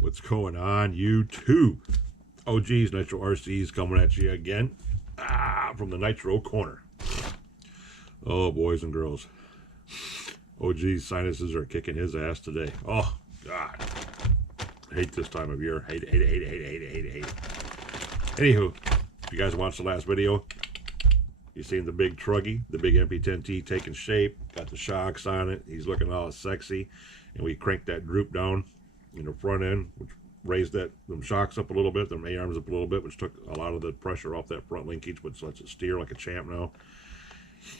What's going on, YouTube? OG's Nitro RC's coming at you again from the Nitro corner. Oh, boys and girls. OG's sinuses are kicking his ass today. Oh, God. I hate this time of year. Hate it. Anywho, if you guys watched the last video, you seen the big truggy, the big MP10T taking shape, got the shocks on it. He's looking all sexy. And we cranked that droop down in the front end, which raised them shocks up a little bit, them A-arms up a little bit, which took a lot of the pressure off that front linkage, which lets it steer like a champ now.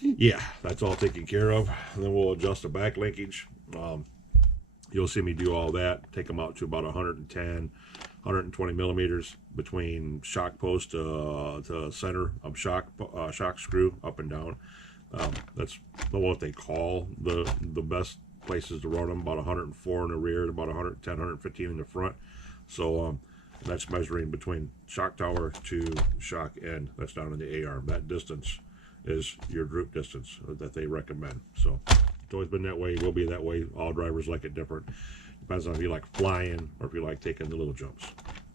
Yeah, that's all taken care of. And then we'll adjust the back linkage. You'll see me do all that, take them out to about 110, 120 millimeters between shock post to center of shock screw up and down. That's what they call the best places to run them, about 104 in the rear, about 110, 115 in the front. So that's measuring between shock tower to shock end. That's down in the A-arm. That distance is your droop distance that they recommend. So it's always been that way, will be that way. All drivers like it different. Depends on if you like flying or if you like taking the little jumps.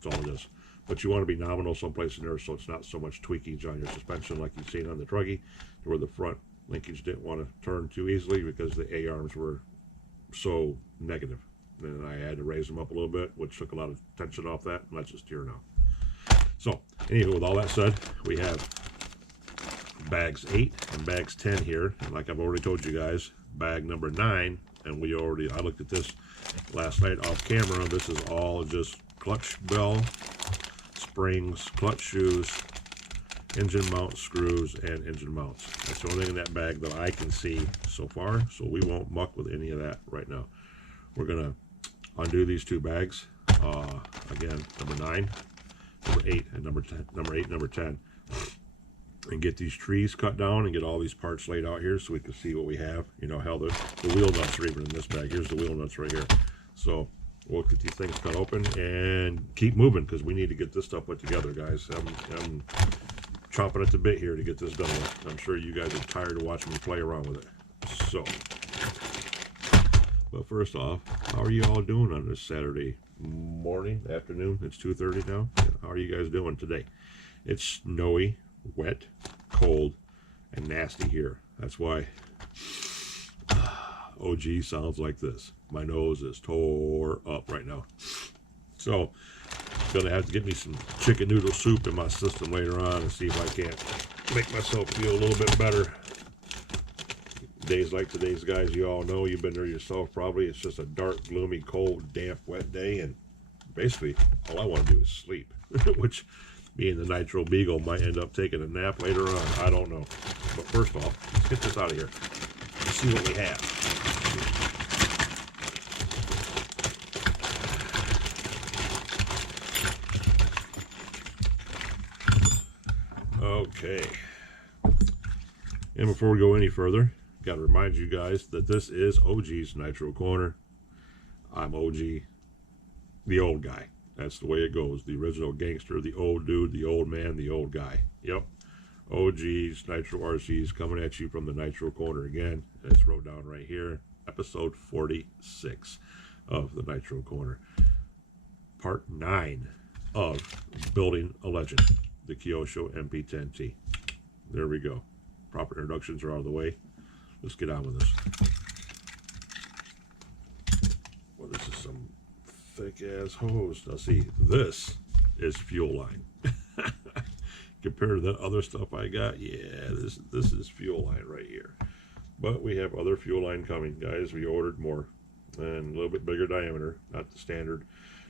That's all it is. But you want to be nominal someplace in there so it's not so much tweakage on your suspension like you've seen on the truggy, where the front linkage didn't want to turn too easily because the A-arms were so negative. And I had to raise them up a little bit, which took a lot of tension off that, and let's just steer now. So, anyway, with all that said, we have bags 8 and bags 10 here. And like I've already told you guys, bag number 9, and I looked at this last night off camera. This is all just clutch bell, springs, clutch shoes, engine mount screws, and engine mounts. That's the only thing in that bag that I can see so far, so we won't muck with any of that right now. We're gonna undo these two bags, again, number 9, number 8, and number 8, number 10, and get these trees cut down and get all these parts laid out here so we can see what we have. You know how the wheel nuts are even in this bag. Here's the wheel nuts right here. So we'll get these things cut open and keep moving because we need to get this stuff put together, guys. I'm chomping at the bit here to get this done with. I'm sure you guys are tired of watching me play around with it. So, but first off, how are you all doing on this Saturday morning, afternoon? It's 2:30 now. How are you guys doing today? It's snowy, wet, cold, and nasty here. That's why OG sounds like this. My nose is tore up right now. So, gonna have to get me some chicken noodle soup in my system later on and see if I can't make myself feel a little bit better. Days like today's, guys, you all know, you've been there yourself probably. It's just a dark, gloomy, cold, damp, wet day, and basically all I want to do is sleep, which being the Nitro Beagle might end up taking a nap later on. I don't know. But first off, let's get this out of here. Let's see what we have. Okay. And before we go any further, got to remind you guys that this is OG's Nitro Corner. I'm OG, the old guy. That's the way it goes. The original gangster, the old dude, the old man, the old guy. Yep. OG's Nitro RC's coming at you from the Nitro Corner again. It's wrote down right here. Episode 46 of the Nitro Corner. Part 9 of Building a Legend. The Kyosho MP10T. There we go. Proper introductions are out of the way. Let's get on with this. Well, this is some thick ass hose. Now see, this is fuel line. Compared to the other stuff I got, yeah, this is fuel line right here. But we have other fuel line coming, guys. We ordered more and a little bit bigger diameter, not the standard.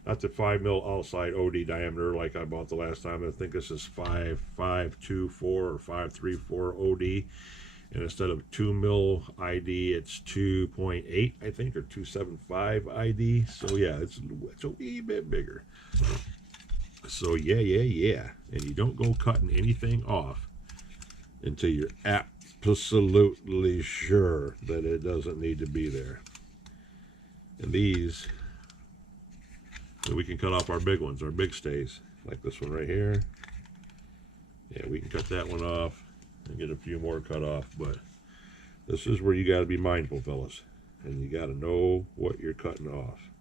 Not the 5 mil outside OD diameter like I bought the last time. I think this is 5.524 or 5.34 OD. And instead of 2 mil ID, it's 2.8, I think, or 2.75 ID. So yeah, it's a wee bit bigger. So yeah. And you don't go cutting anything off until you're absolutely sure that it doesn't need to be there. And these, we can cut off our big ones, our big stays, like this one right here. Yeah, we can cut that one off and get a few more cut off, but this is where you got to be mindful, fellas, and you got to know what you're cutting off.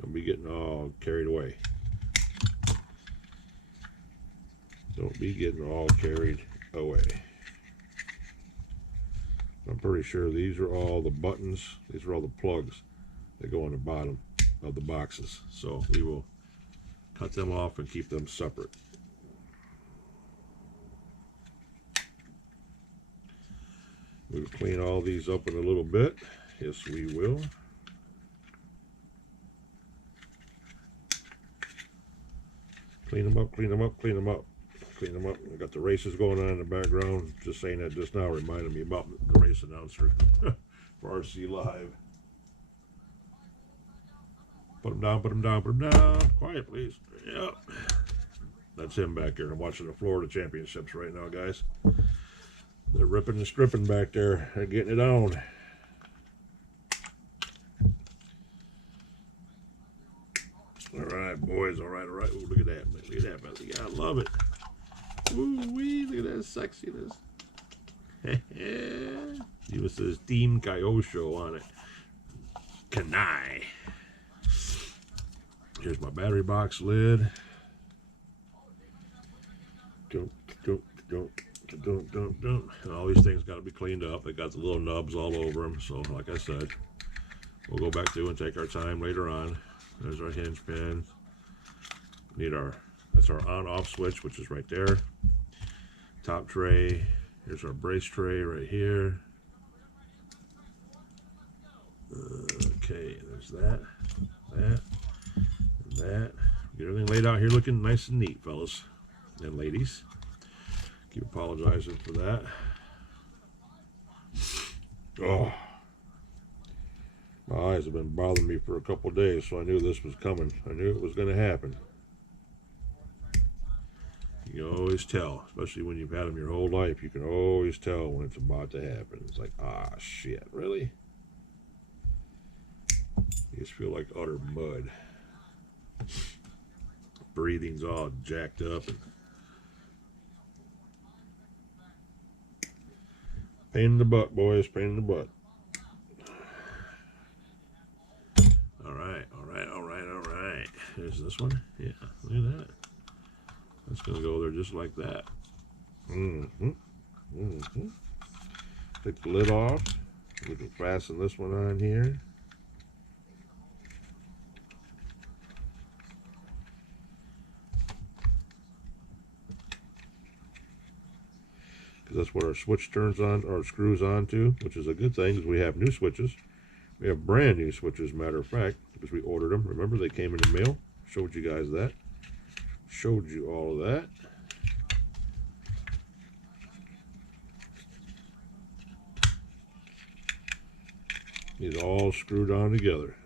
Don't be getting all carried away. Don't be getting all carried away. I'm pretty sure these are all the buttons. These are all the plugs that go on the bottom of the boxes. So we will cut them off and keep them separate. We'll clean all these up in a little bit. Yes, we will. Clean them up, clean them up, clean them up, clean them up. We got the races going on in the background. Just saying that just now reminded me about the race announcer for RC Live. Put them down, put them down, put them down. Quiet, please. Yep. That's him back there. I'm watching the Florida Championships right now, guys. They're ripping and stripping back there. They're getting it on. All right, boys. All right, all right. Ooh, look at that. Look at that, man. Yeah, I love it. Ooh-wee. Look at that sexiness. Even says Team Kyosho on it. Kanai. Here's my battery box lid. Don't. And all these things got to be cleaned up. They got the little nubs all over them. So, like I said, we'll go back through and take our time later on. There's our hinge pin. That's our on-off switch, which is right there. Top tray. Here's our brace tray right here. Okay, there's that, and that. Get everything laid out here looking nice and neat, fellas and ladies. Keep apologizing for that. Oh, my eyes have been bothering me for a couple of days, so I knew this was coming. I knew it was going to happen. You can always tell, especially when you've had them your whole life. You can always tell when it's about to happen. It's like, ah, shit, really? You just feel like utter mud. Breathing's all jacked up. And pain in the butt, boys. Pain in the butt. All right, all right, all right, all right. Here's this one. Yeah, look at that. That's going to go there just like that. Take the lid off. We can fasten this one on here. Because that's what our switch turns on, or screws onto, which is a good thing because we have new switches. We have brand new switches, matter of fact, because we ordered them. Remember, they came in the mail. Showed you guys that. Showed you all of that. These all screwed on together.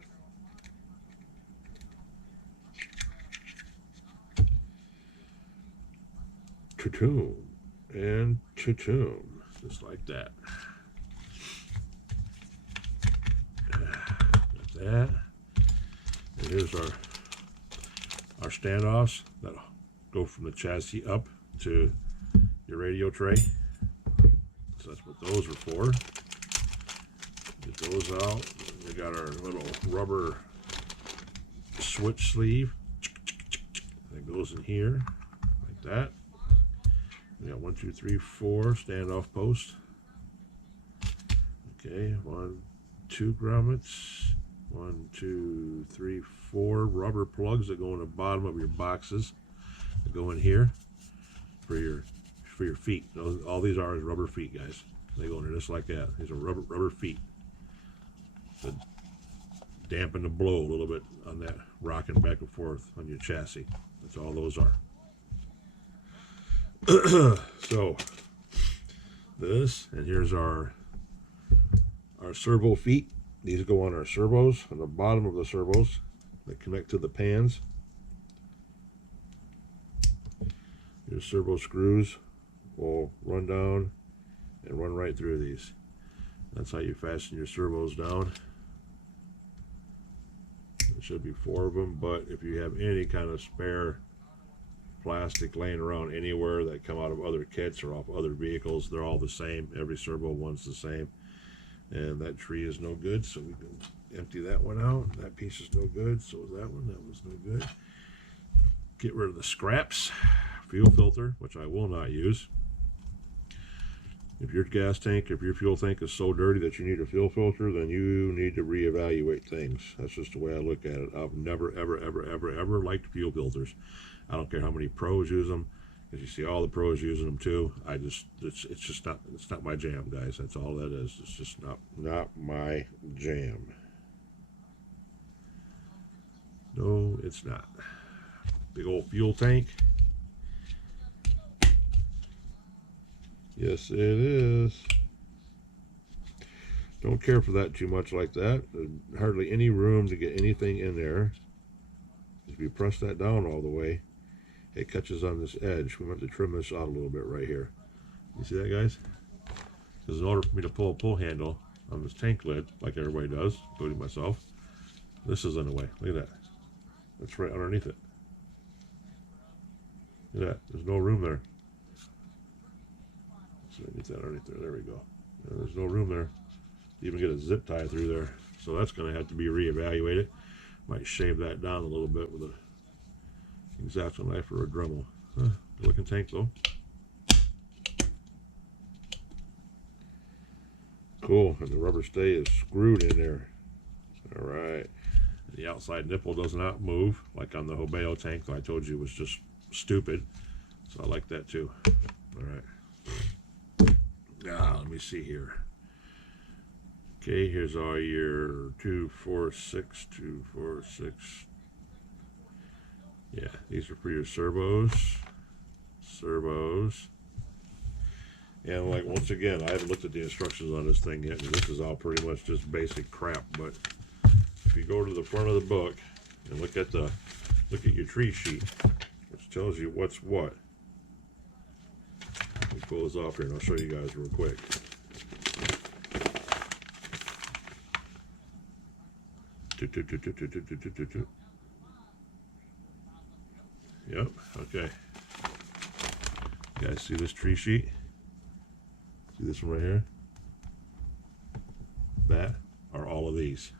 Tutum and tutum, just like that. Got that. And here's our standoffs that'll go from the chassis up to your radio tray. So that's what those are for. Get those out. We got our little rubber switch sleeve that goes in here like that. We got 1, 2, 3, 4 standoff posts. Okay, 1, 2 grommets. 1, 2, 3, 4 rubber plugs that go in the bottom of your boxes that go in here for your feet. All these are is rubber feet, guys. They go in there just like that. These are rubber feet to dampen the blow a little bit on that rocking back and forth on your chassis. That's all those are. So this, and here's our servo feet. These go on our servos, on the bottom of the servos that connect to the pans. Your servo screws will run down and run right through these. That's how you fasten your servos down. There should be 4 of them, but if you have any kind of spare plastic laying around anywhere that come out of other kits or off other vehicles, they're all the same. Every servo one's the same. And that tree is no good, so we can empty that one out. That piece is no good, so is that one. That was no good. Get rid of the scraps. Fuel filter, which I will not use. If your gas tank, if your fuel tank is so dirty that you need a fuel filter, then you need to reevaluate things. That's just the way I look at it. I've never, ever, ever, ever, ever liked fuel filters. I don't care how many pros use them, because you see all the pros using them too. It's just not, it's not my jam, guys. That's all that is. It's just not my jam. No, it's not. Big old fuel tank. Yes, it is. Don't care for that too much like that. There's hardly any room to get anything in there. If you press that down all the way, it catches on this edge. We want to trim this out a little bit right here. You see that, guys? Because in order for me to pull a pull handle on this tank lid, like everybody does, including myself, this is in the way. Look at that. That's right underneath it. Look at that. There's no room there. So I get that underneath there. There we go. There's no room there to even get a zip tie through there. So that's going to have to be reevaluated. Might shave that down a little bit with a X-Acto knife or a Dremel. Good looking tank though. Cool. And the rubber stay is screwed in there. All right. The outside nipple does not move like on the Hobeo tank that I told you was just stupid. So I like that too. All right. Now, let me see here. Okay, here's all your 246, 246. Yeah, these are for your servos. And like, once again, I haven't looked at the instructions on this thing yet. This is all pretty much just basic crap. But if you go to the front of the book and look at your tree sheet, which tells you what's what. Let me pull this off here and I'll show you guys real quick. Yep, okay. You guys see this tree sheet? See this one right here? That are all of these.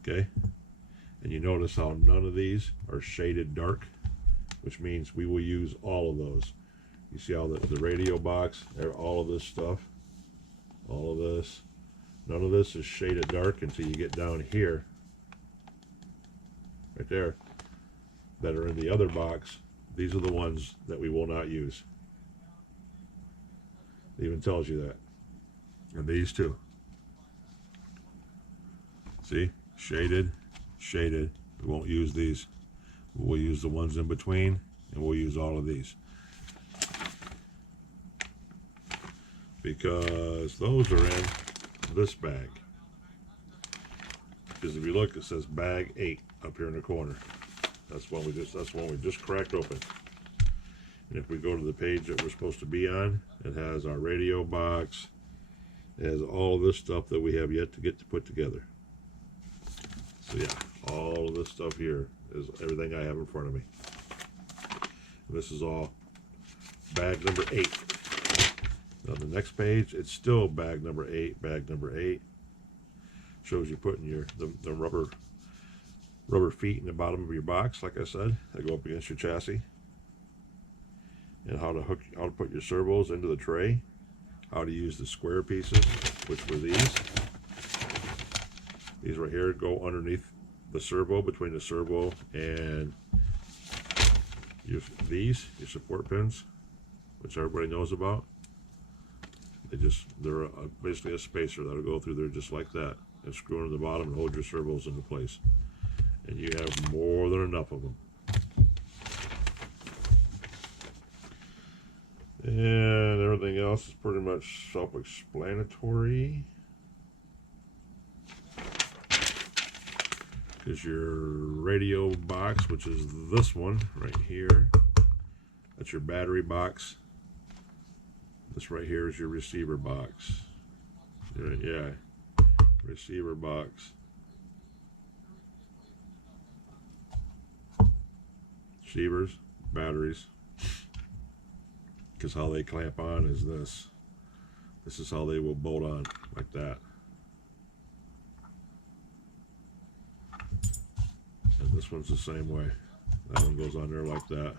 Okay? And you notice how none of these are shaded dark, which means we will use all of those. You see how the radio box, all of this stuff, all of this, none of this is shaded dark until you get down here, right there, that are in the other box. These are the ones that we will not use. It even tells you that. And these too. See? Shaded, shaded. We won't use these. We'll use the ones in between, and we'll use all of these. Because those are in this bag. Because if you look, it says bag 8 up here in the corner. That's one we just cracked open. And if we go to the page that we're supposed to be on, it has our radio box. It has all of this stuff that we have yet to get to put together. So yeah, all of this stuff here is everything I have in front of me. And this is all bag number 8. On the next page, it's still bag number 8. Bag number 8 shows you putting the rubber feet in the bottom of your box, like I said, that go up against your chassis, and how to put your servos into the tray, how to use the square pieces, which were these. These right here go underneath the servo, between the servo and your support pins, which everybody knows about. They're basically a spacer that'll go through there just like that, and screw into the bottom and hold your servos into place. And you have more than enough of them. And everything else is pretty much self-explanatory. Because your radio box, which is this one right here, that's your battery box. This right here is your receiver box. Yeah, receiver box. Receivers, batteries. Because how they clamp on is this. This is how they will bolt on, like that. And this one's the same way. That one goes on there like that.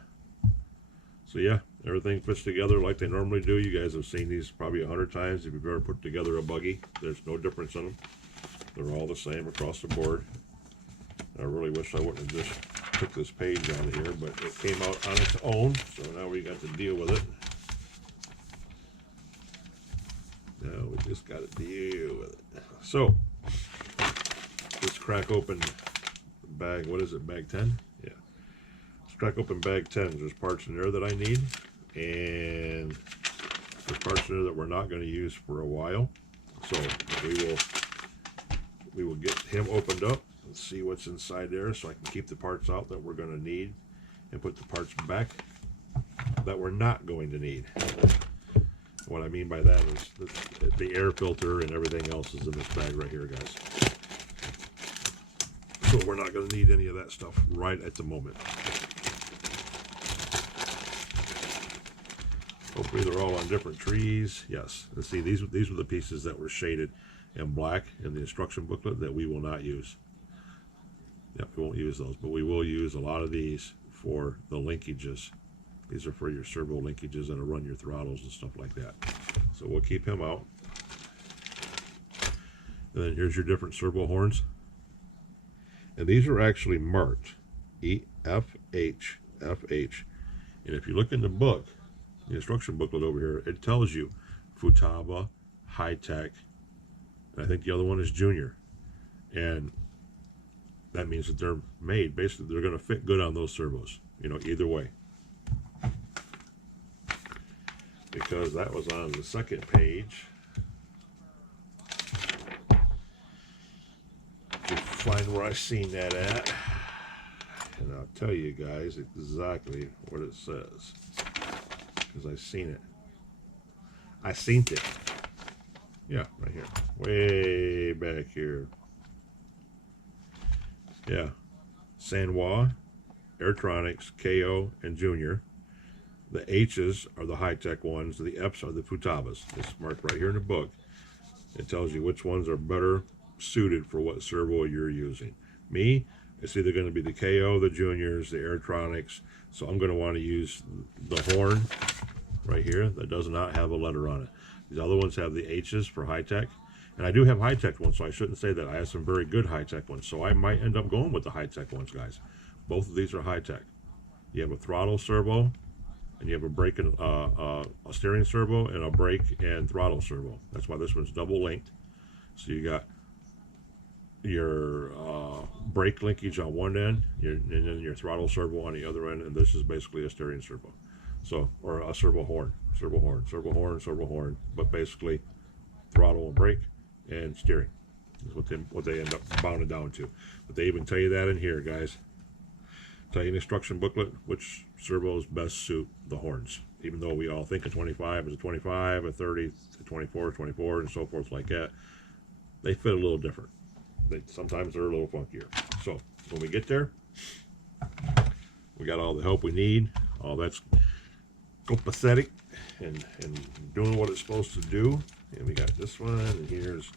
So yeah, everything fits together like they normally do. You guys have seen these probably 100 times. If you've ever put together a buggy, there's no difference in them. They're all the same across the board. I really wish I wouldn't have just took this page out of here, but it came out on its own, so now we got to deal with it. Now we just got to deal with it. So, let's crack open the bag. What is it, bag 10? Yeah. Let's crack open bag 10. There's parts in there that I need, and there's parts in there that we're not going to use for a while. So, we will get him opened up and see what's inside there, so I can keep the parts out that we're going to need and put the parts back that we're not going to need. What I mean by that is the air filter and everything else is in this bag right here, guys. So we're not going to need any of that stuff right at the moment. Hopefully they're all on different trees. Yes. Let's see, these were the pieces that were shaded in black in the instruction booklet that we will not use. Yep, we won't use those, but we will use a lot of these for the linkages. These are for your servo linkages that'll run your throttles and stuff like that. So we'll keep him out. And then here's your different servo horns. And these are actually marked E, F, H, F, H. And if you look in the book, the instruction booklet over here, it tells you Futaba, High Tech, and I think the other one is Junior. And that means that they're made, basically, they're going to fit good on those servos, you know, either way. Because that was on the second page. To find where I seen that at, and I'll tell you guys exactly what it says, because I seen it. I seen it. Yeah, right here, way back here. Yeah, Sanwa, Airtronics, KO, and Junior. The H's are the high-tech ones. The F's are the Futabas. It's marked right here in the book. It tells you which ones are better suited for what servo you're using. Me, it's either going to be the KO, the Juniors, the Airtronics. So I'm going to want to use the horn right here that does not have a letter on it. These other ones have the H's for high-tech. And I do have high-tech ones, so I shouldn't say that. I have some very good high-tech ones. So I might end up going with the high-tech ones, guys. Both of these are high-tech. You have a throttle servo, and you have a brake and a steering servo, and a brake and throttle servo. That's why this one's double linked. So you got your brake linkage on one end, and then your throttle servo on the other end, and this is basically a steering servo. So, or a servo horn, servo horn, servo horn, servo horn, but basically throttle and brake and steering is what they end up bounded down to. But they even tell you that in here, guys. Tell you in the instruction booklet which servos best suit the horns. Even though we all think a 25 is a 25, a 30, a 24, 24, and so forth like that, they fit a little different. Sometimes they're a little funkier. So when we get there, we got all the help we need. All that's copacetic and doing what it's supposed to do. And we got this one, and here's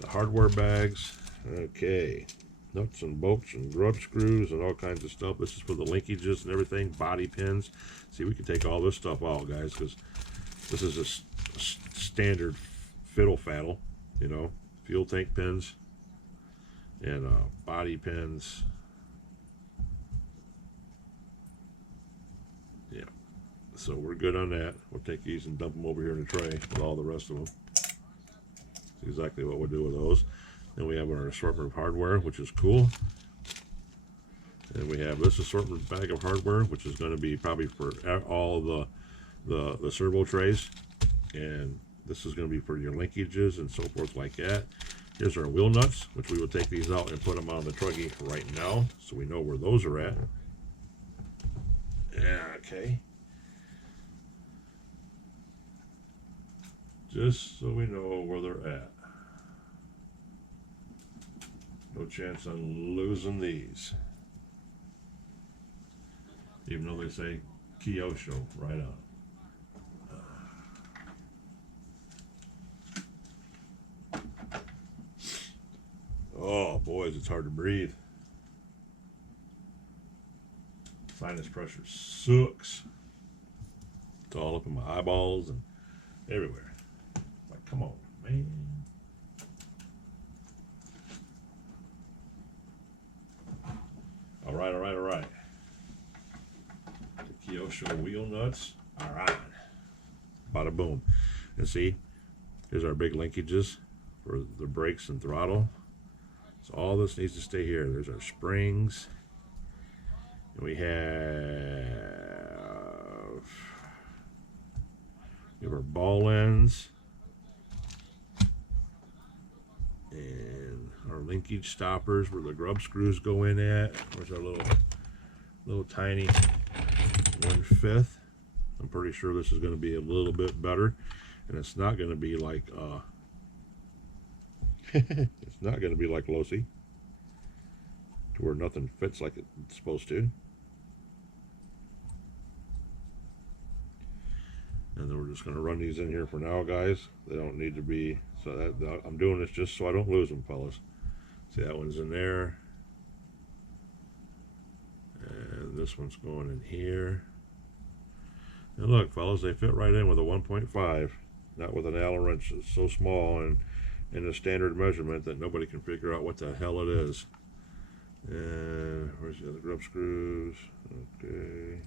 the hardware bags. Okay. Nuts and bolts and grub screws and all kinds of stuff. This is for the linkages and everything, body pins. See, we can take all this stuff out, guys, because this is a standard fiddle faddle, you know, fuel tank pins and body pins. Yeah, so we're good on that. We'll take these and dump them over here in the tray with all the rest of them. That's exactly what we'll do with those. Then we have our assortment of hardware, which is cool. And we have this assortment bag of hardware, which is going to be probably for all the servo trays. And this is going to be for your linkages and so forth like that. Here's our wheel nuts, which we will take these out and put them on the truggy right now, so we know where those are at. Yeah, okay. Just so we know where they're at. No chance on losing these. Even though they say Kyosho right on. boys, it's hard to breathe. Sinus pressure sucks. It's all up in my eyeballs and everywhere. Like, come on, man. All right, all right, all right. The Kyosho wheel nuts are on. Bada boom. And see, here's our big linkages for the brakes and throttle. So all this needs to stay here. There's our springs. And we have our ball ends. And our linkage stoppers where the grub screws go in at. There's our little tiny 1/5. I'm pretty sure this is going to be a little bit better. And it's not going to be like it's not going to be like Losi, to where nothing fits like it's supposed to. And then we're just going to run these in here for now, guys. They don't need to be, so that I'm doing this just so I don't lose them, fellas. See, that one's in there. And this one's going in here. And look, fellas, they fit right in with a 1.5, not with an Allen wrench. It's so small and in a standard measurement that nobody can figure out what the hell it is. And where's the other grub screws? Okay.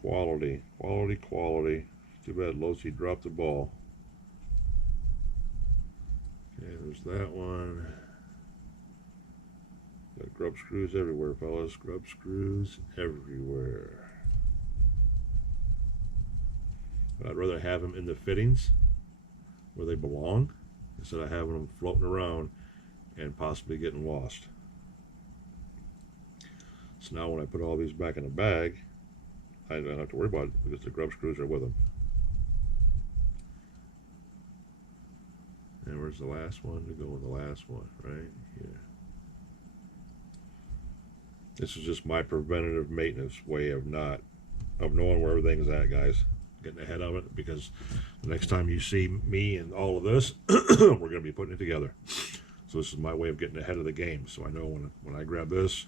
Quality, quality, quality. Too bad Losi dropped the ball. Okay, there's that one. Got grub screws everywhere, fellas. Grub screws everywhere. But I'd rather have them in the fittings where they belong instead of having them floating around and possibly getting lost. So now when I put all these back in the bag, I don't have to worry about it because the grub screws are with them. And where's the last one to go with the last one? Right here. This is just my preventative maintenance way of knowing where everything's at, guys. Getting ahead of it, because the next time you see me and all of this, we're going to be putting it together. So this is my way of getting ahead of the game. So I know when I grab this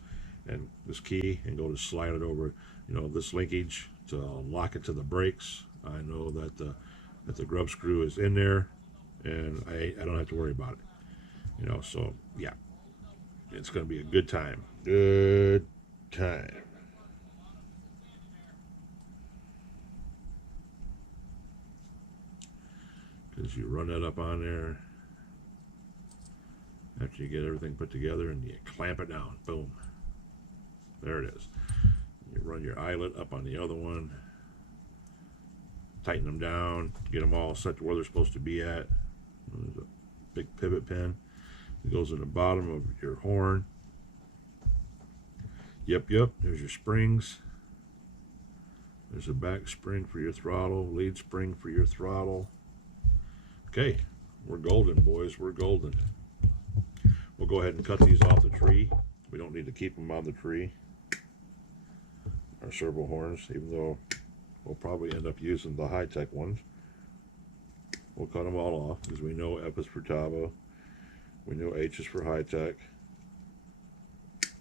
and this key and go to slide it over, you know, this linkage to lock it to the brakes, I know that the grub screw is in there, and I don't have to worry about it. You know, so yeah, it's going to be a good time. Good time. Because you run that up on there after you get everything put together and you clamp it down. Boom. There it is. You run your eyelet up on the other one, tighten them down, get them all set to where they're supposed to be at. There's a big pivot pin. It goes in the bottom of your horn. Yep, there's your springs. There's a back spring for your throttle, lead spring for your throttle. Okay, we're golden, boys, we're golden. We'll go ahead and cut these off the tree. We don't need to keep them on the tree, our servo horns, even though we'll probably end up using the high-tech ones. We'll cut them all off because we know F is for Tavo. We know H is for high-tech.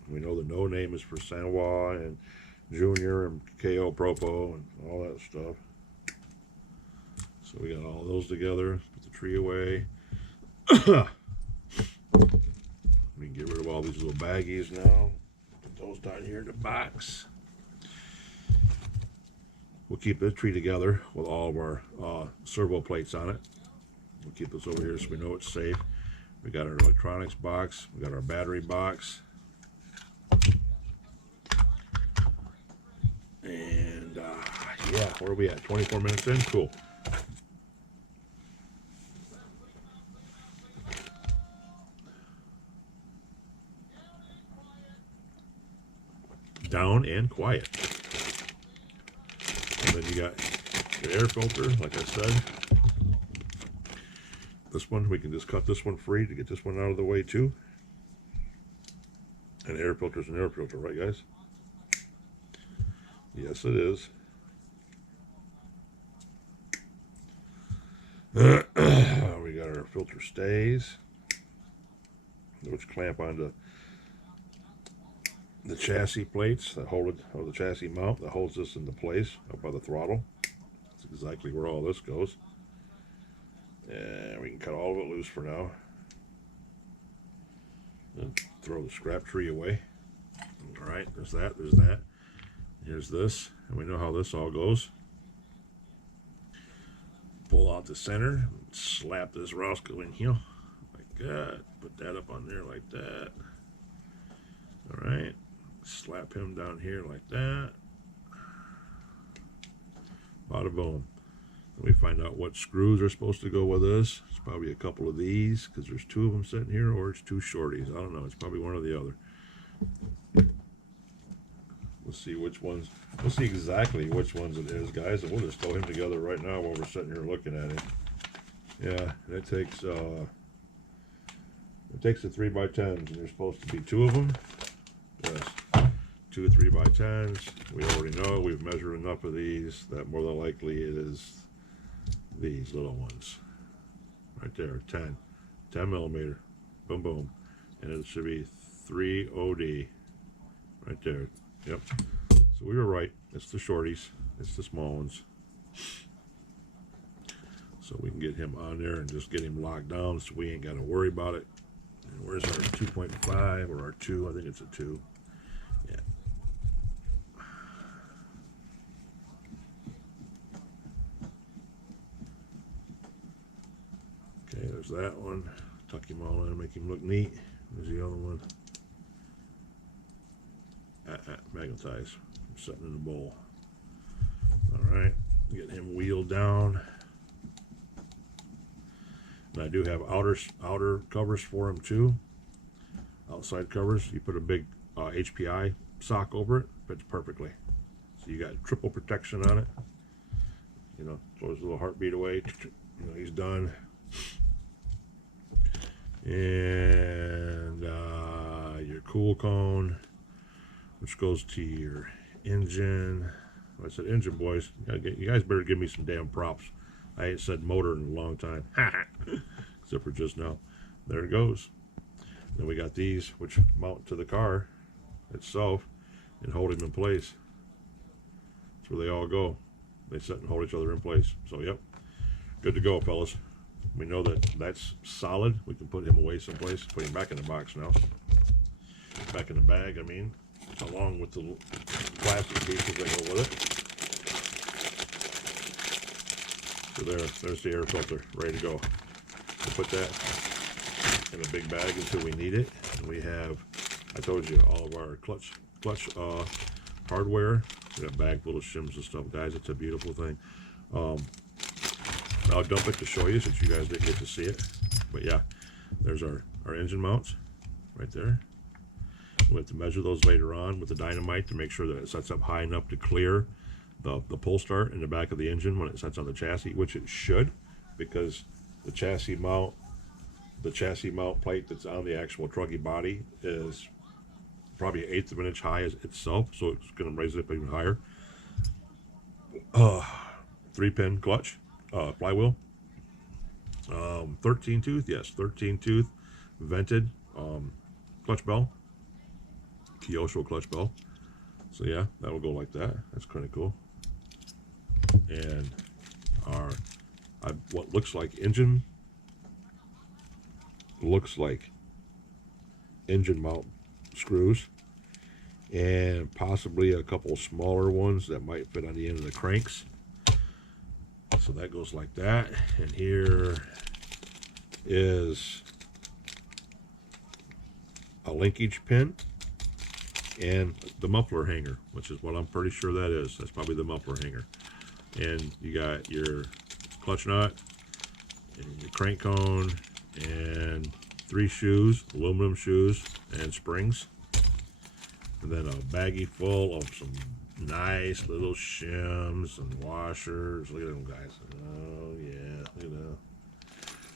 We know the no name is for Sanwa and Junior and KO Propo and all that stuff. So we got all those together. Put the tree away. We can get rid of all these little baggies now. Put those down here in the box. We'll keep this tree together with all of our servo plates on it. We'll keep this over here so we know it's safe. We got our electronics box. We got our battery box. And yeah, where are we at? 24 minutes in? Cool. Down and quiet. And then you got your air filter, like I said. This one, we can just cut this one free to get this one out of the way too. An air filter is an air filter, right guys? Yes, it is. We got our filter stays. which clamp onto the chassis plates that hold it, or the chassis mount that holds this into place up by the throttle. That's exactly where all this goes. And we can cut all of it loose for now. And throw the scrap tree away. All right, there's that, there's that. Here's this, and we know how this all goes. Pull out the center, slap this Roscoe in here like that. Put that up on there like that. All right, slap him down here like that. Bada boom. Then we find out what screws are supposed to go with this. It's probably a couple of these because there's two of them sitting here, or it's two shorties. I don't know. It's probably one or the other. We'll see which ones. We'll see exactly which ones it is, guys, and we'll just throw him together right now while we're sitting here looking at him. Yeah, that takes the 3x10s, and there's supposed to be two of them. Yes, 2 3x10s. We already know we've measured enough of these that more than likely it is these little ones right there. 10 millimeter. Boom, boom, and it should be 3 OD right there. Yep. So we were right. It's the shorties. It's the small ones. So we can get him on there and just get him locked down so we ain't got to worry about it. And where's our 2.5 or our 2? I think it's a 2. Yeah. Okay, there's that one. Tuck him all in, make him look neat. There's the other one. Magnetize. I'm setting in the bowl. Alright, get him wheeled down. And I do have outer covers for him too. Outside covers. You put a big HPI sock over it, fits perfectly. So you got triple protection on it. You know, throws a little heartbeat away. You know, he's done. And your cool cone, which goes to your engine. I said engine, boys. You guys better give me some damn props. I ain't said motor in a long time. Except for just now. There it goes. Then we got these, which mount to the car itself and hold him in place. That's where they all go. They sit and hold each other in place. So, yep. Good to go, fellas. We know that that's solid. We can put him away someplace. Put him back in the box now. Back in the bag, I mean. Along with the plastic pieces that go with it. So there's the air filter, ready to go. We'll put that in a big bag until we need it. And we have, I told you, all of our clutch hardware. We got a bag full of shims and stuff, guys. It's a beautiful thing. I'll dump it to show you since you guys didn't get to see it. But yeah, there's our engine mounts right there. We'll have to measure those later on with the dynamite to make sure that it sets up high enough to clear the pull start in the back of the engine when it sets on the chassis, which it should, because the chassis mount plate that's on the actual truggy body is probably 1/8 of an inch high as itself, so it's going to raise it up even higher. 3-pin clutch, flywheel, 13 tooth, yes, 13 tooth vented clutch bell. Kyosho clutch bell. So yeah, that will go like that. That's kind of cool. And our what looks like engine mount screws, and possibly a couple smaller ones that might fit on the end of the cranks. So that goes like that. And here is a linkage pin and the muffler hanger, which is what I'm pretty sure that is. That's probably the muffler hanger. And you got your clutch nut and your crank cone and 3 shoes, aluminum shoes and springs, and then a baggie full of some nice little shims and washers. Look at them, guys. Oh yeah, look at that.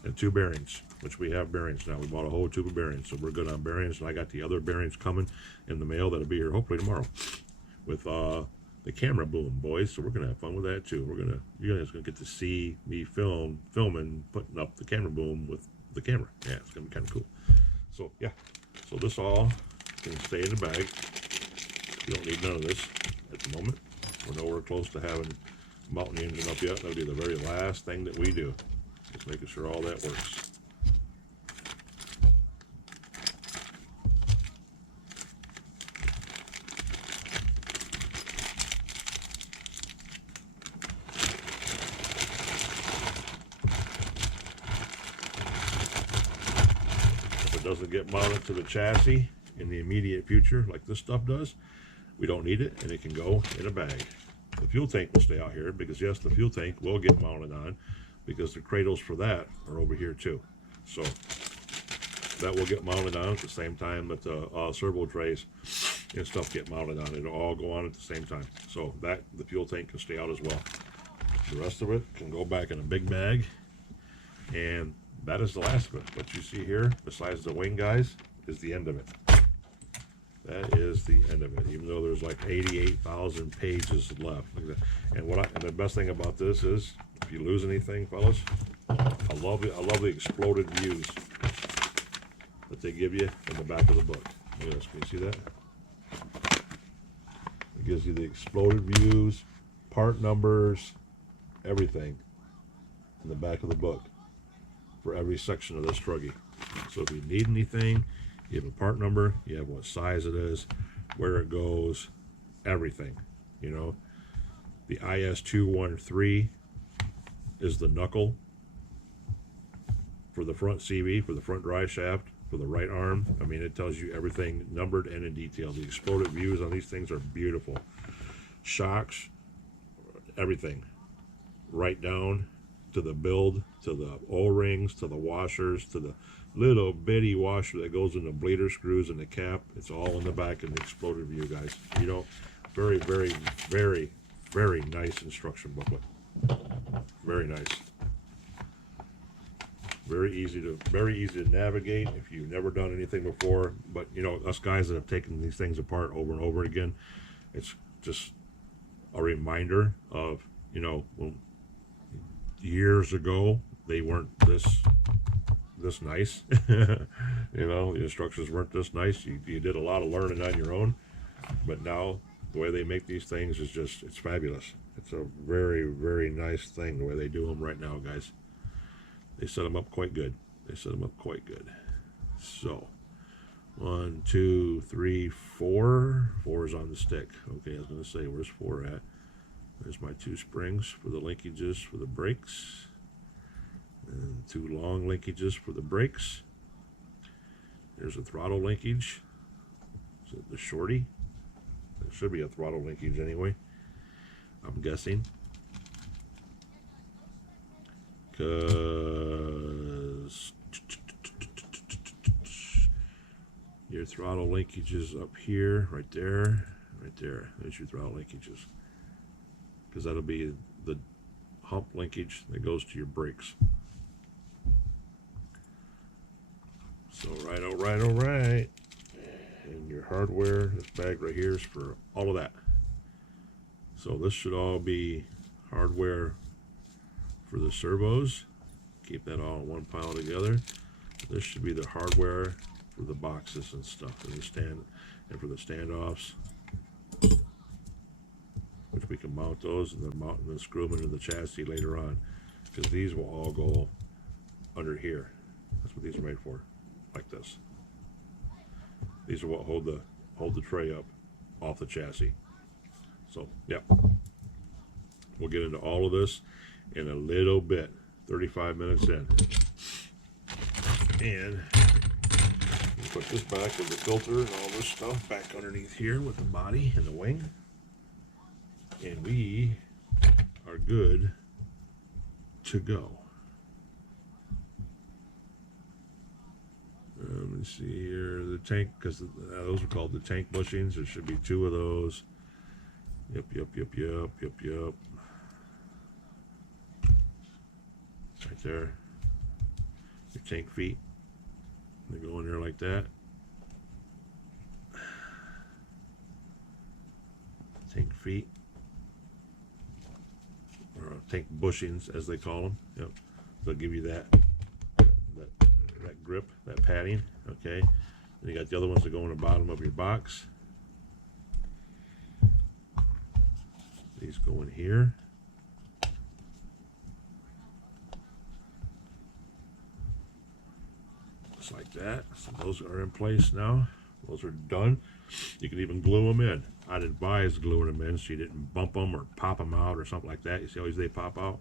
And 2 bearings, which we have bearings now. We bought a whole tube of bearings, so we're good on bearings. And I got the other bearings coming in the mail that'll be here hopefully tomorrow with the camera boom, boys. So we're gonna have fun with that too. You guys gonna get to see me filming, putting up the camera boom with the camera. Yeah, it's gonna be kind of cool. So yeah, so this all can stay in the bag. You don't need none of this at the moment. We're nowhere close to having mounting engine up yet. That'll be the very last thing that we do. Just making sure all that works. If it doesn't get mounted to the chassis in the immediate future like this stuff does, we don't need it, and it can go in a bag. The fuel tank will stay out here because yes, the fuel tank will get mounted on because the cradles for that are over here too. So that will get mounted on at the same time that the servo trays and stuff get mounted on. It'll all go on at the same time. So that the fuel tank can stay out as well. The rest of it can go back in a big bag, and that is the last of it. What you see here, besides the wing guys, is the end of it. That is the end of it, even though there's like 88,000 pages left. And the best thing about this is, if you lose anything, fellas, I love the exploded views that they give you in the back of the book. Look at this, can you see that? It gives you the exploded views, part numbers, everything in the back of the book for every section of this truggy. So if you need anything, you have a part number, you have what size it is, where it goes, everything. You know, the IS-213 is the knuckle for the front CV, for the front drive shaft, for the right arm. I mean, it tells you everything numbered and in detail. The exploded views on these things are beautiful. Shocks, everything, right down to the build, to the O-rings, to the washers, to the little bitty washer that goes in the bleeder screws and the cap. It's all in the back in the exploded view, guys. You know, very, very, very, very nice instruction booklet. Very nice. Very easy to navigate if you've never done anything before. But you know, us guys that have taken these things apart over and over again, it's just a reminder of, you know, well, years ago they weren't this nice. You know, the instructions weren't this nice. You did a lot of learning on your own, but now the way they make these things is just, it's fabulous. It's a very, very nice thing the way they do them right now, guys. They set them up quite good. They set them up quite good. So 1, 2, 3, 4. 4 is on the stick. Okay, I was going to say, where's 4 at? There's my 2 springs for the linkages for the brakes, and 2 long linkages for the brakes. There's a throttle linkage. Is it the shorty? There should be a throttle linkage anyway, I'm guessing, because your throttle linkage is up here, right there, right there. There's your throttle linkages, because that'll be the hump linkage that goes to your brakes. So right, all right, all right. And your hardware, this bag right here is for all of that. So this should all be hardware for the servos. Keep that all in one pile together. This should be the hardware for the boxes and stuff, and the stand, and for the standoffs, which we can mount those and then mount and then screw them into the chassis later on, because these will all go under here. That's what these are made for, like this. These are what hold the tray up off the chassis. So yeah, we'll get into all of this in a little bit. 35 minutes in, and we'll put this back with the filter and all this stuff back underneath here with the body and the wing, and we are good to go. Let me see here, the tank, because those are called the tank bushings. There should be 2 of those. Yep. Right there. Your tank feet. They go in there like that. Tank feet. Or tank bushings, as they call them. Yep. They'll give you that that grip, that padding, okay? Then you got the other ones that go in the bottom of your box. These go in here. Just like that. So those are in place now. Those are done. You can even glue them in. I'd advise gluing them in so you didn't bump them or pop them out or something like that. You see how they pop out?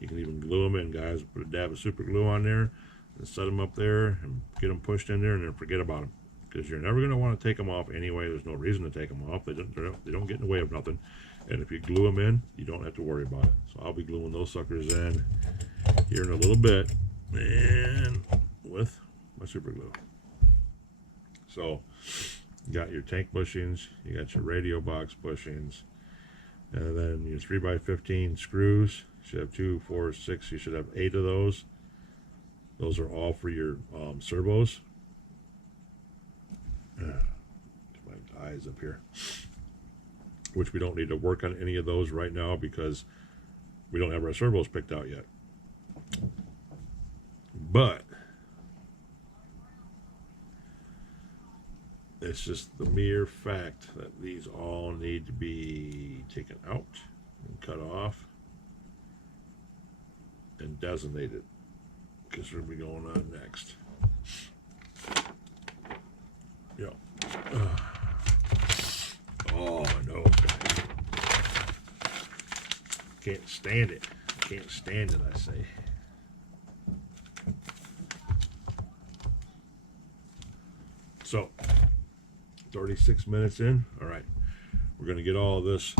You can even glue them in, guys. Put a dab of super glue on there and set them up there and get them pushed in there and then forget about them. Because you're never going to want to take them off anyway. There's no reason to take them off. They don't get in the way of nothing. And if you glue them in, you don't have to worry about it. So I'll be gluing those suckers in here in a little bit and with my super glue. So you got your tank bushings, you got your radio box bushings, and then your 3x15 screws. You should have 2, 4, 6. You should have 8 of those. Those are all for your servos. My eyes up here. Which we don't need to work on any of those right now because we don't have our servos picked out yet. But it's just the mere fact that these all need to be taken out and cut off and designated, because we're going to be going on next. Yep. Oh, I know. Can't stand it. Can't stand it, I say. So, 36 minutes in. All right. We're going to get all of this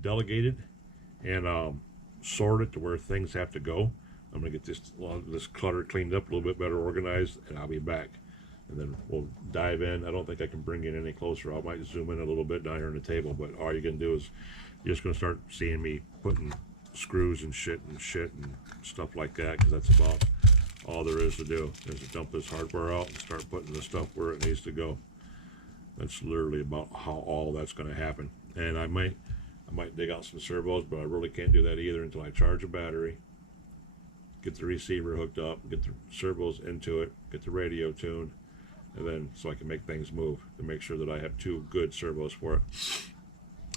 delegated and sorted to where things have to go. I'm going to get this clutter cleaned up, a little bit better organized, and I'll be back. And then we'll dive in. I don't think I can bring it any closer. I might zoom in a little bit down here on the table, but all you're going to do is you're just going to start seeing me putting screws and shit and stuff like that, because that's about all there is to do, is to dump this hardware out and start putting the stuff where it needs to go. That's literally about how all that's going to happen. And I might dig out some servos, but I really can't do that either until I charge a battery, get the receiver hooked up, get the servos into it, get the radio tuned, and then so I can make things move to make sure that I have 2 good servos for it.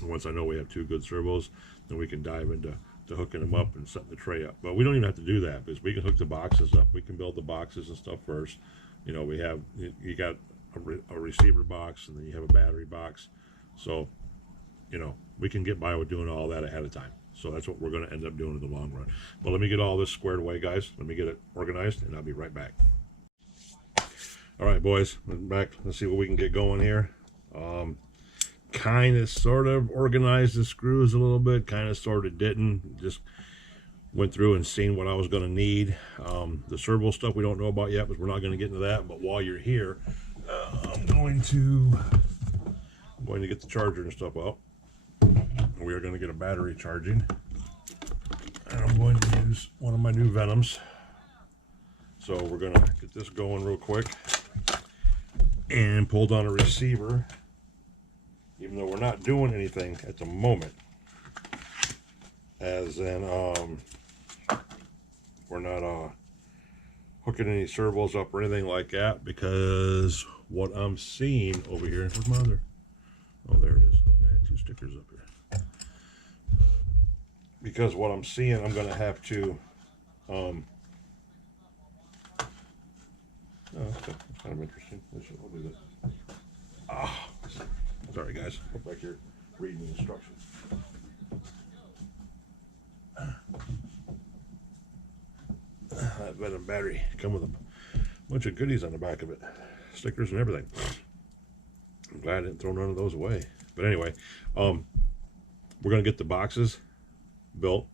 And once I know we have 2 good servos, then we can dive into hooking them up and setting the tray up. But we don't even have to do that, because we can hook the boxes up. We can build the boxes and stuff first. You know, you got a receiver box, and then you have a battery box. So, you know, we can get by with doing all that ahead of time. So that's what we're going to end up doing in the long run. But let me get all this squared away, guys. Let me get it organized, and I'll be right back. All right, boys, I'm back. Let's see what we can get going here. Kind of sort of organized the screws a little bit, kind of sort of didn't. Just went through and seen what I was going to need. The servo stuff we don't know about yet, but we're not going to get into that. But while you're here, I'm going to get the charger and stuff out. We are going to get a battery charging, and I'm going to use one of my new Venoms. So we're going to get this going real quick and pull down a receiver, even though we're not doing anything at the moment, as in we're not hooking any servos up or anything like that, because what I'm seeing over here, where's my other, oh, there it is. I had 2 stickers up here. Because what I'm seeing, I'm going to have to oh, that's kind of interesting. We'll do this. Ah, sorry guys, I'm back here reading the instructions. That Venom battery come with a bunch of goodies on the back of it, stickers and everything. I'm glad I didn't throw none of those away. But anyway, we're gonna get the boxes built,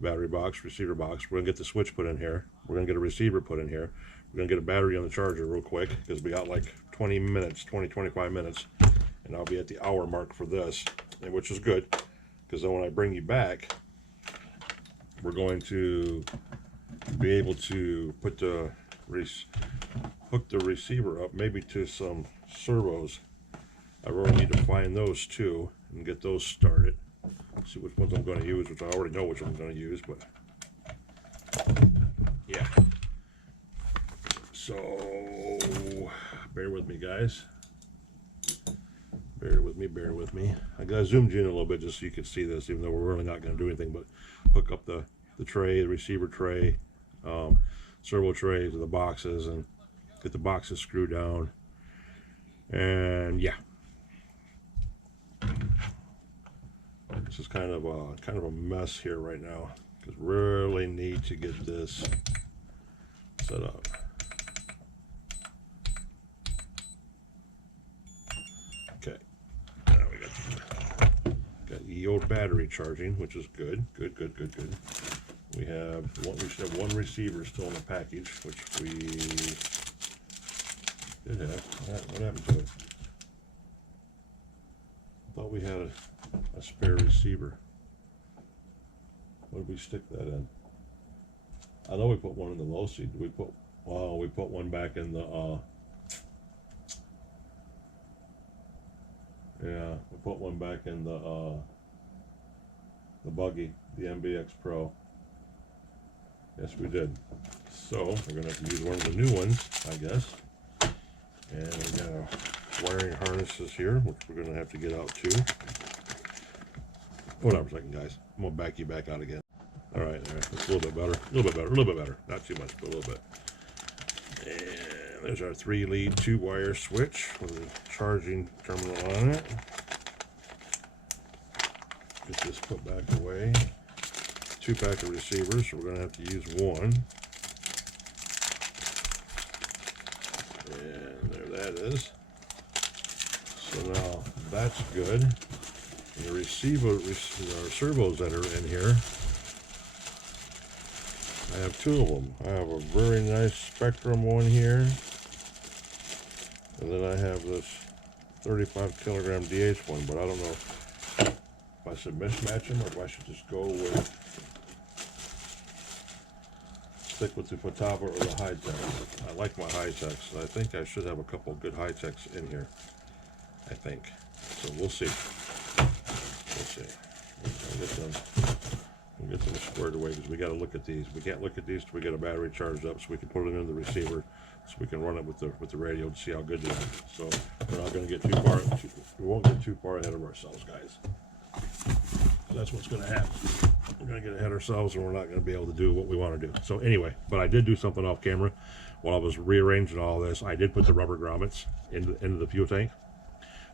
battery box, receiver box. We're gonna get the switch put in here. We're gonna get a receiver put in here. We're gonna get a battery on the charger real quick, because we got like 25 minutes, and I'll be at the hour mark for this, which is good, because then when I bring you back, we're going to be able to put the hook the receiver up, maybe to some servos. I really need to find those too and get those started. See which ones I'm going to use, which I already know which one I'm going to use, but yeah. So bear with me, guys. Bear with me. I got zoomed in a little bit just so you can see this, even though we're really not going to do anything but hook up the tray, the receiver tray, servo tray to the boxes and get the boxes screwed down. And yeah, this is kind of a mess here right now because really need to get this set up. Okay, now we got the old battery charging, which is good. We should have one receiver still in the package, which we did have. What happened to it? I thought we had a spare receiver. What did we stick that in? I know we put one in the low seat. We put one back in the yeah, we put one back in the buggy, the MBX Pro. Yes, we did. So we're gonna have to use one of the new ones, I guess. And we got wiring harnesses here, which we're gonna have to get out too. Hold on for a second, guys. I'm gonna back you back out again. All right, that's a little bit better. Not too much, but a little bit. And there's our 3-lead 2-wire switch with a charging terminal on it. Get this put back away. 2-pack of receivers, so we're going to have to use one. And there that is. So now that's good. And the our servos that are in here, I have 2 of them. I have a very nice Spectrum one here. And then I have this 35 kilogram DH one, but I don't know if I should mismatch them or if I should just go with stick with the Potaba or the high techs. I like my high techs. I think I should have a couple of good high techs in here. I think. So we'll see. We'll get them squared away because we got to look at these. We can't look at these till we get a battery charged up so we can put it into the receiver so we can run it with the radio to see how good they are. So we're not going to get too far. We won't get too far ahead of ourselves, guys. So that's what's going to happen. We're going to get ahead of ourselves and we're not going to be able to do what we want to do. So anyway, but I did do something off camera while I was rearranging all this. I did put the rubber grommets into the fuel tank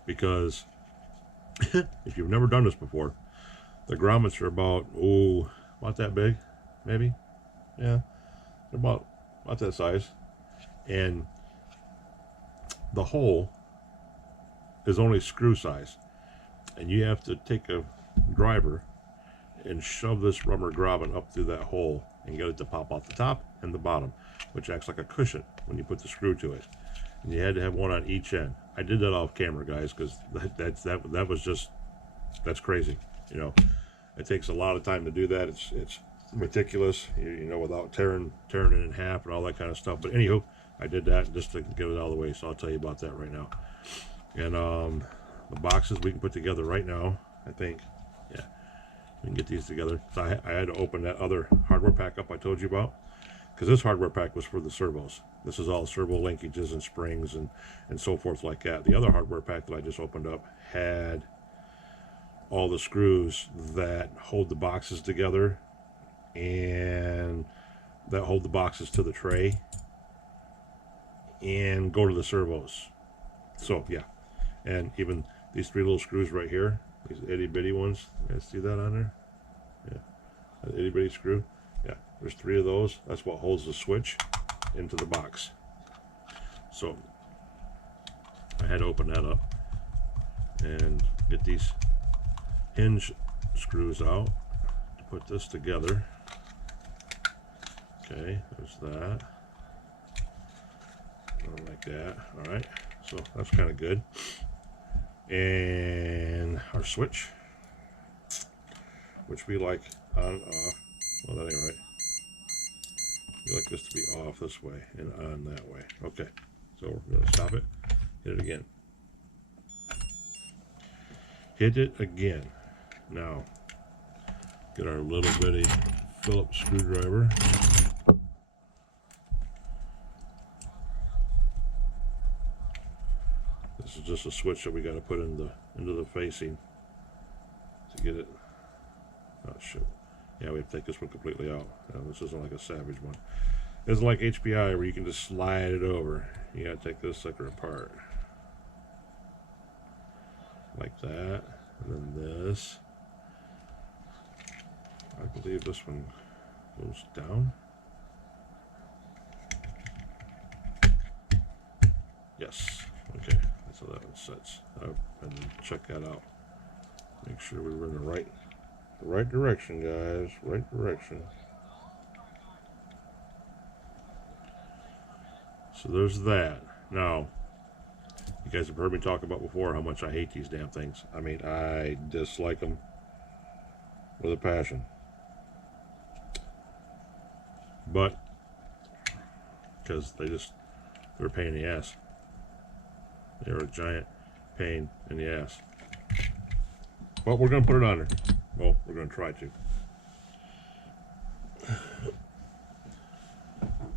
because if you've never done this before, the grommets are about that big, maybe. Yeah, they're about that size, and the hole is only screw size, and you have to take a driver and shove this rubber grommet up through that hole and get it to pop out the top and the bottom, which acts like a cushion when you put the screw to it. And you had to have one on each end. I did that off camera, guys, because that was just, that's crazy. You know, it takes a lot of time to do that. It's meticulous, you know, without tearing it in half and all that kind of stuff. But anywho, I did that just to get it out of the way, so I'll tell you about that right now. And the boxes we can put together right now, I think. Yeah, we can get these together. So I had to open that other hardware pack up I told you about, because this hardware pack was for the servos. This is all servo linkages and springs and so forth like that. The other hardware pack that I just opened up had all the screws that hold the boxes together and that hold the boxes to the tray and go to the servos. So yeah, and even these 3 little screws right here, these itty bitty ones, you guys see that on there? Yeah, that itty bitty screw. Yeah, there's 3 of those. That's what holds the switch into the box. So I had to open that up and get these hinge screws out to put this together. Okay, there's that. Like that. All right, so that's kind of good. And our switch, which we like on off. Well, that ain't right. We like this to be off this way and on that way. Okay, so we're going to stop it. Hit it again. Hit it again. Now, get our little bitty Phillips screwdriver. This is just a switch that we got to put into the facing to get it. Oh shit! Yeah, we have to take this one completely out. This isn't like a Savage one. It's like HPI where you can just slide it over. You got to take this sucker apart like that, and then this. I believe this one goes down. Yes. Okay. That's how that one sets. And check that out. Make sure we were in the right direction, guys. Right direction. So there's that. Now, you guys have heard me talk about before how much I hate these damn things. I mean, I dislike them with a passion. But, because they're a pain in the ass. They're a giant pain in the ass. But we're going to put it on there. Well, we're going to try to.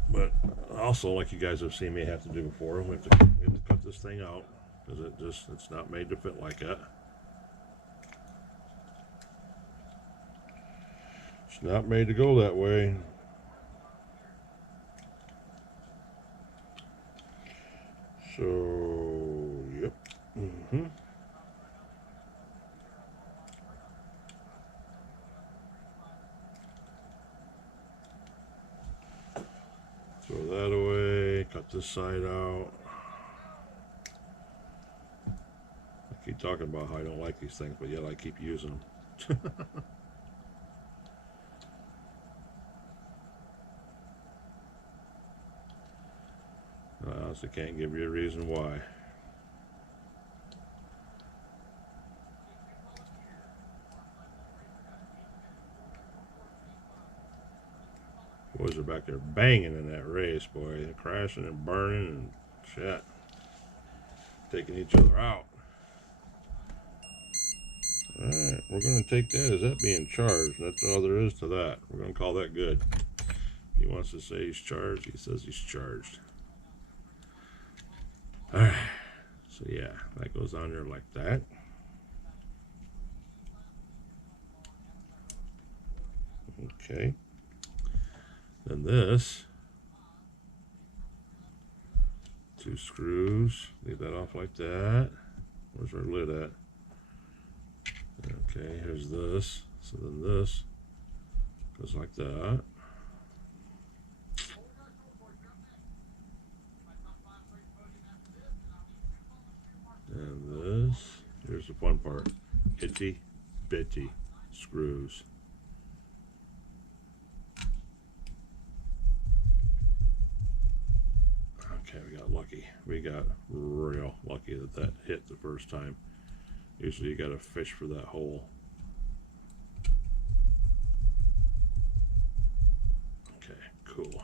But also, like you guys have seen me have to do before, we have to cut this thing out because it's not made to fit like that. It's not made to go that way. So, yep. Throw that away, cut this side out. I keep talking about how I don't like these things, but yet I keep using them. I honestly can't give you a reason why. Boys are back there banging in that race, boy. They're crashing and burning and shit. Taking each other out. Alright, we're going to take that as that being charged. That's all there is to that. We're going to call that good. He wants to say he's charged. He says he's charged. Alright. So yeah, that goes on there like that. Okay. Then this, 2 screws, leave that off like that. Where's our lid at? Okay, here's this. So then this goes like that. And this, here's the fun part, itty bitty screws. Okay, we got lucky. We got real lucky that hit the first time. Usually you gotta fish for that hole. Okay, cool.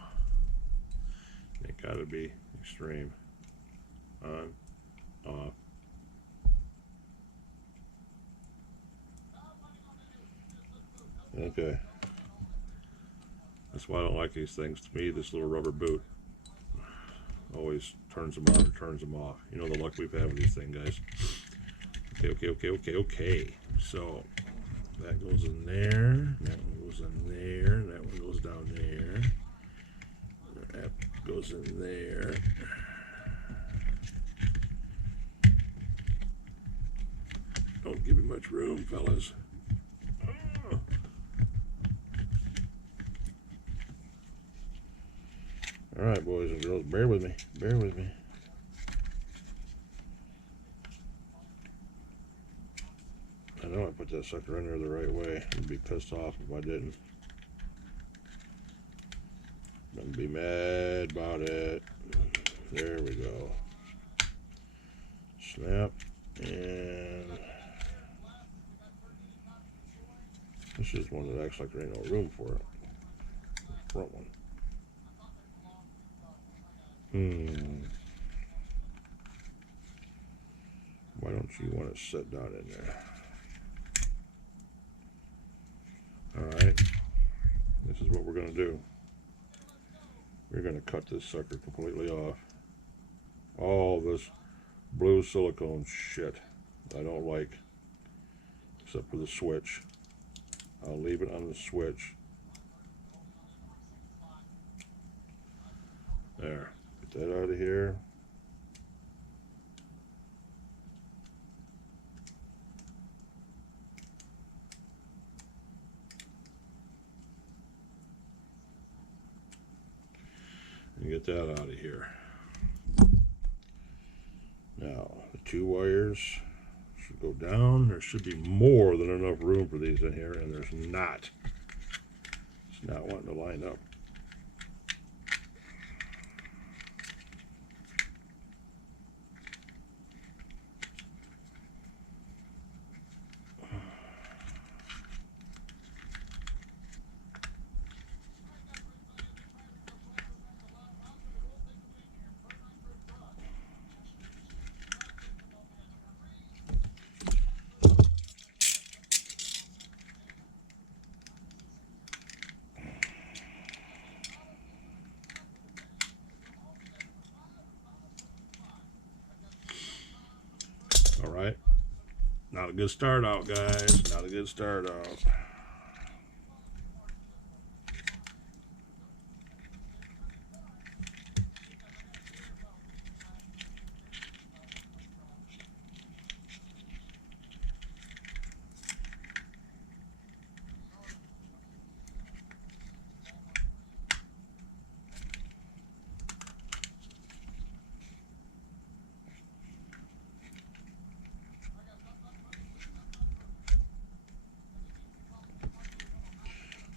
It gotta be extreme. On, off. Okay. That's why I don't like these things. To me, this little rubber boot always turns them on or turns them off. You know the luck we've had with these things, guys. Okay. So that goes in there, that one goes in there, and that one goes down there. That goes in there. Don't give me much room, fellas. Alright, boys and girls, bear with me. Bear with me. I know I put that sucker in there the right way. I'd be pissed off if I didn't. I'm gonna be mad about it. There we go. Snap. And this is one that acts like there ain't no room for it. The front one. Why don't you want it set down in there? Alright. This is what we're going to do. We're going to cut this sucker completely off. All this blue silicone shit I don't like, except for the switch. I'll leave it on the switch. There. Get that out of here. And get that out of here. Now, the 2 wires should go down. There should be more than enough room for these in here, and there's not. It's not wanting to line up. All right. Not a good start out, guys. Not a good start out.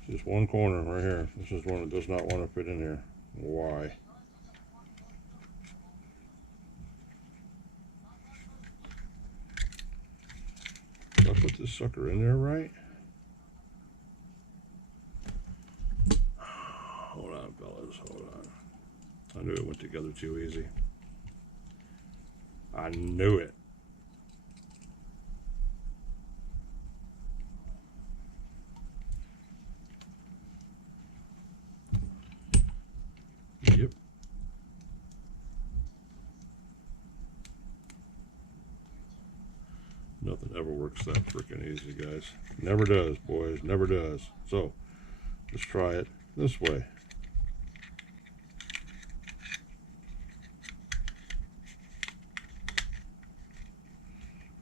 Just one corner right here. This is one that does not want to fit in here. Why? Did I put this sucker in there right? Hold on, fellas. Hold on. I knew it went together too easy. I knew it. Yep. Nothing ever works that freaking easy, guys. Never does, boys. Never does. So, let's try it this way.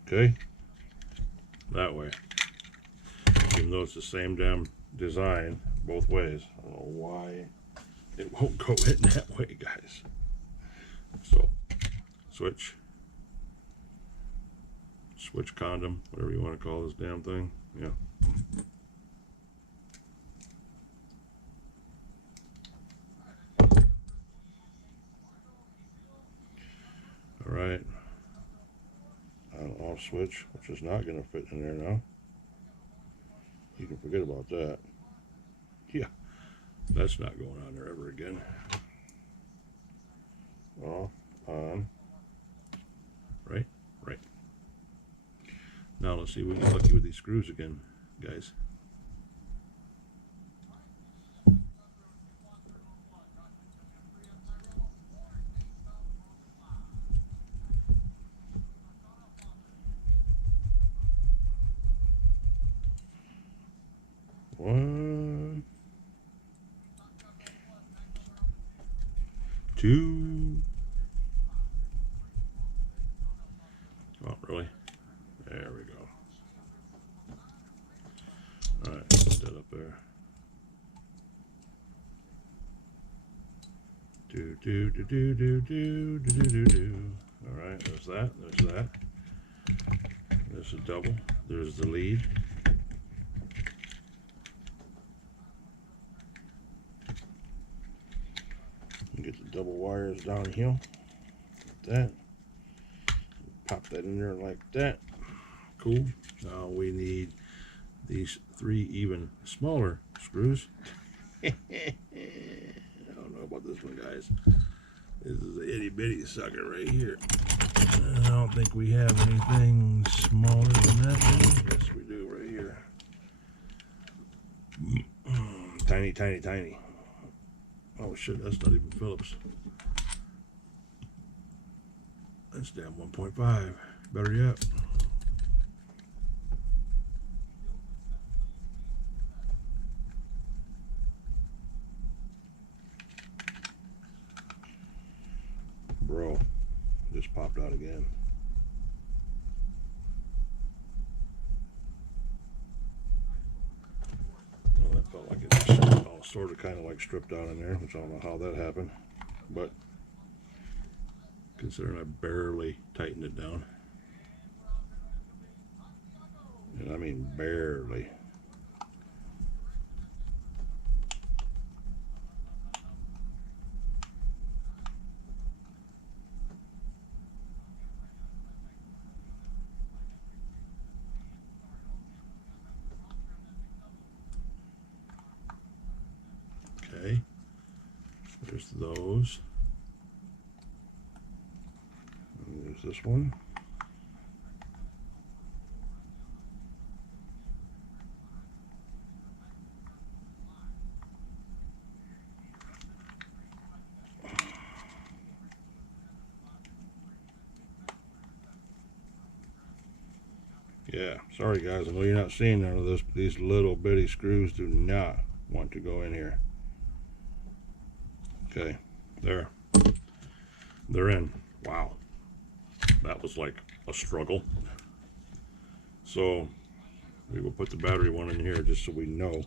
Okay? That way. Even though it's the same damn design both ways. I don't know why it won't go in that way, guys. So, switch condom, whatever you want to call this damn thing. Yeah. All right. On off switch, which is not going to fit in there now. You can forget about that. Yeah, that's not going on there ever again. Off, on, right. Now let's see if we get lucky with these screws again, guys. One, two. Oh, really? There we go. All right, put that up there. Do. All right, there's that. There's that. There's a double. There's the lead. Get the double wires down here. Like that. Pop that in there like that. Cool. Now we need these 3 even smaller screws. I don't know about this one, guys. This is an itty bitty sucker right here. I don't think we have anything smaller than that. Yes, we do right here. Tiny. Oh shit, that's not even Phillips. It's down 1.5. Better yet. Bro, just popped out again. Well, that felt like it just all sort of kind of like stripped out in there, which I don't know how that happened. But considering I barely tightened it down. And I mean barely. Okay, there's those. And there's this one. Yeah, sorry guys, I know you're not seeing none of this, but these little bitty screws do not want to go in here. Okay, there. They're in. Wow. That was like a struggle. So we will put the battery one in here just so we know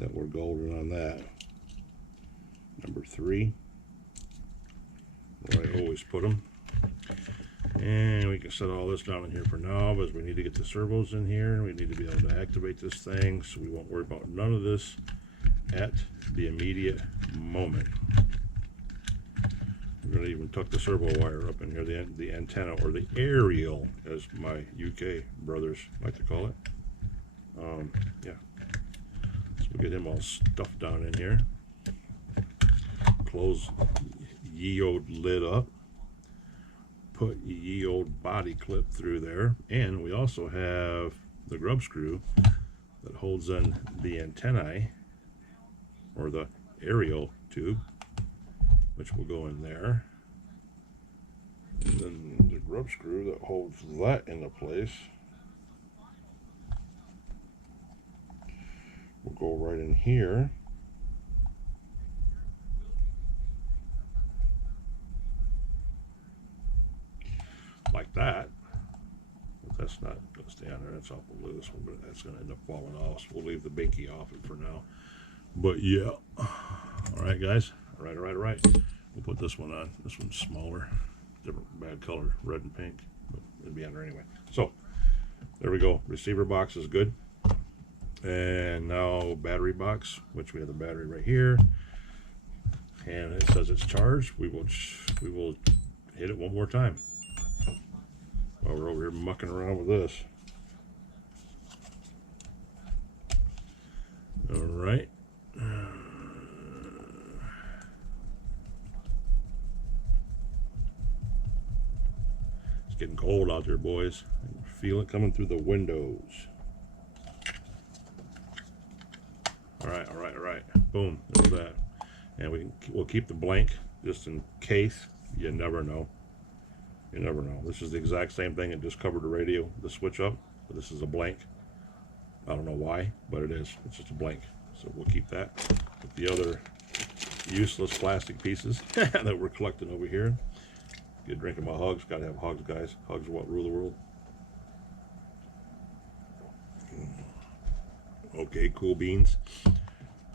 that we're golden on that. Number 3, where I always put them. And we can set all this down in here for now, because we need to get the servos in here. We need to be able to activate this thing, so we won't worry about none of this at the immediate moment. We're going to even tuck the servo wire up in here, the antenna, or the aerial, as my UK brothers like to call it. Yeah. So we'll get him all stuffed down in here. Close ye old lid up. Put ye old body clip through there. And we also have the grub screw that holds in the antennae, or the aerial tube, which will go in there. And then the grub screw that holds that into place will go right in here. Like that. But that's not going to stay on there. That's awful loose one, but that's going to end up falling off. So we'll leave the binky off it for now. But yeah. Alright guys. Alright. We'll put this one on. This one's smaller. Different bad color, red and pink. But it'll be on there anyway. So there we go. Receiver box is good. And now battery box, which we have the battery right here. And it says it's charged. We will hit it one more time while we're over here mucking around with this. All right. It's getting cold out there, boys. I can feel it coming through the windows. All right. Boom. There's that. And we'll keep the blank just in case. You never know. You never know. This is the exact same thing. It just covered the radio, the switch up. But this is a blank. I don't know why, but it is. It's just a blank. So we'll keep that with the other useless plastic pieces that we're collecting over here. Get drinking my hugs. Got to have hugs, guys. Hugs are what rule the world. Okay, cool beans.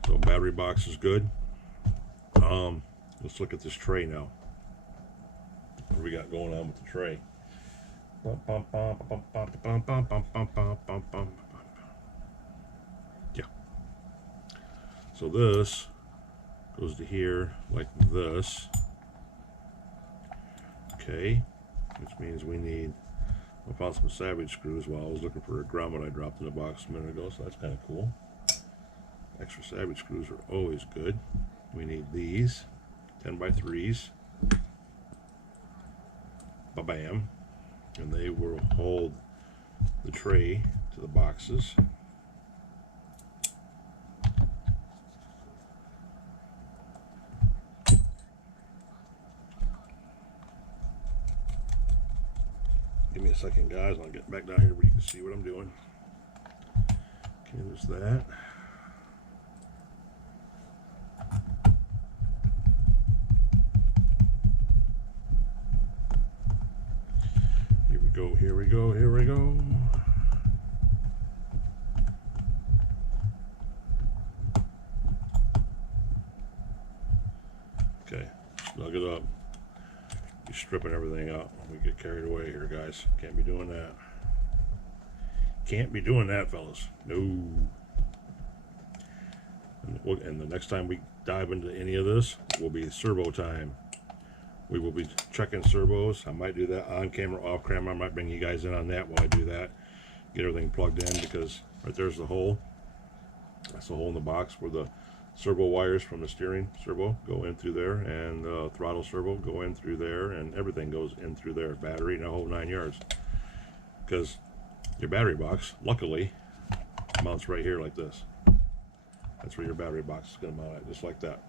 So battery box is good. Let's look at this tray now. What do we got going on with the tray? Yeah. So this goes to here like this. Okay. Which means we need, I found some Savage screws while I was looking for a grommet I dropped in the box a minute ago, so that's kind of cool. Extra Savage screws are always good. We need these 10x3s. Ba-bam. And they will hold the tray to the boxes. Give me a second, guys. I'll get back down here where you can see what I'm doing. Okay, there's that. Here we go, here we go, here we go. Okay, snug it up. You're stripping everything out. We get carried away here, guys. Can't be doing that. Can't be doing that, fellas. No. And the next time we dive into any of this will be servo time. We will be checking servos. I might do that on camera, off camera. I might bring you guys in on that while I do that. Get everything plugged in, because right there's the hole. That's the hole in the box where the servo wires from the steering servo go in through there, and the throttle servo go in through there, and everything goes in through there. Battery and a whole 9 yards. Because your battery box, luckily, mounts right here like this. That's where your battery box is going to mount at, just like that.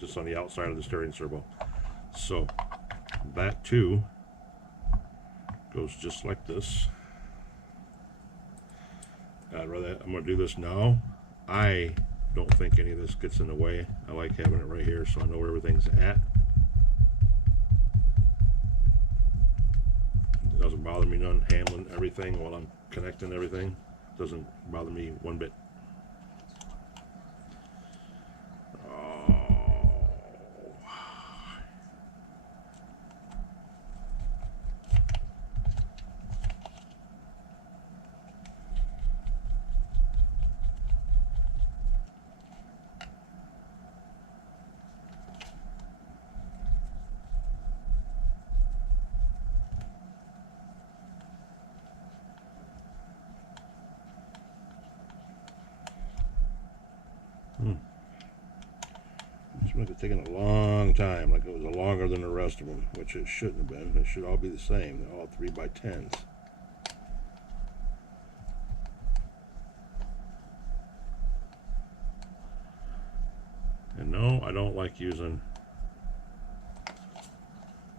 Just on the outside of the steering servo. So that too goes just like this. I'm going to do this now. I don't think any of this gets in the way. I like having it right here so I know where everything's at. It doesn't bother me none handling everything while I'm connecting everything. It doesn't bother me one bit. This might have taken a long time, like it was longer than the rest of them, which it shouldn't have been. They should all be the same. They're all 3x10s. And no, I don't like using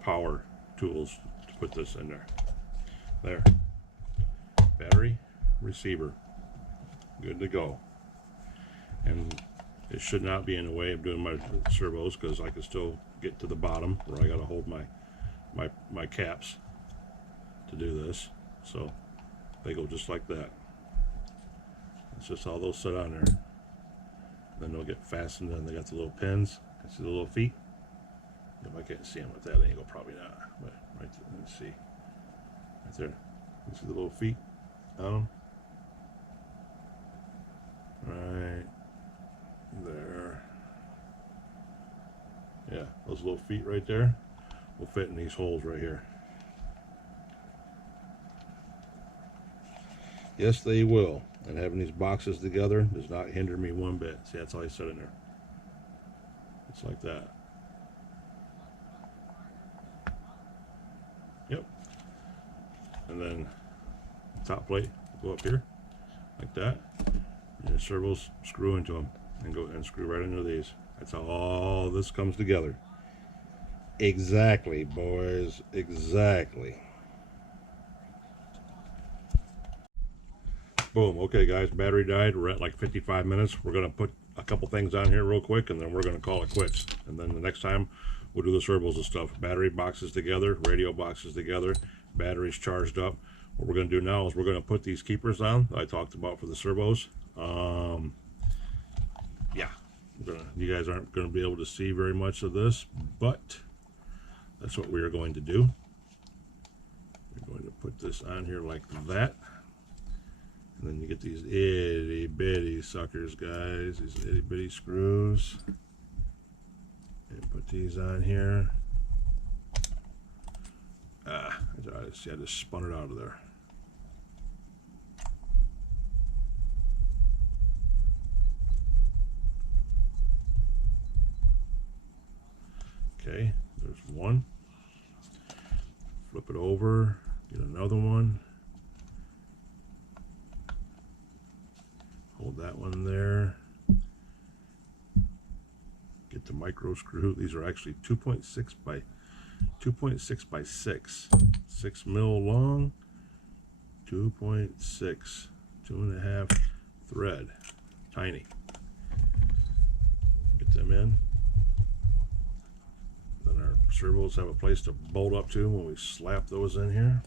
power tools to put this in there. There. Battery, receiver. Good to go. And it should not be in the way of doing my servos, because I can still get to the bottom where I got to hold my caps to do this. So they go just like that. It's just all those set on there. Then they'll get fastened, and they got the little pins. You see the little feet? If I can't see them with that angle, probably not. But right there, let me see. Right there. You see the little feet on them? Right there. Yeah, those little feet right there will fit in these holes right here. Yes, they will. And having these boxes together does not hinder me one bit. See, that's how I set in there. It's like that. Yep. And then top plate will go up here like that. And the servos screw into them and go and screw right into these. That's how all this comes together. Exactly, boys. Exactly. Boom. Okay, guys, battery died. We're at like 55 minutes. We're going to put a couple things on here real quick, and then we're going to call it quits. And then the next time, we'll do the servos and stuff. Battery boxes together, radio boxes together, batteries charged up. What we're going to do now is we're going to put these keepers on that I talked about for the servos. Yeah, you guys aren't going to be able to see very much of this, but that's what we are going to do. We're going to put this on here like that. And then you get these itty bitty suckers, guys, these itty bitty screws. And put these on here. I just spun it out of there. Okay, there's one. Flip it over, get another one. Hold that one there. Get the micro screw. These are actually 2.6 by 2.6 by 6. 6 mil long. 2.6. 2.5 thread. Tiny. Get them in. Then our servos have a place to bolt up to when we slap those in here.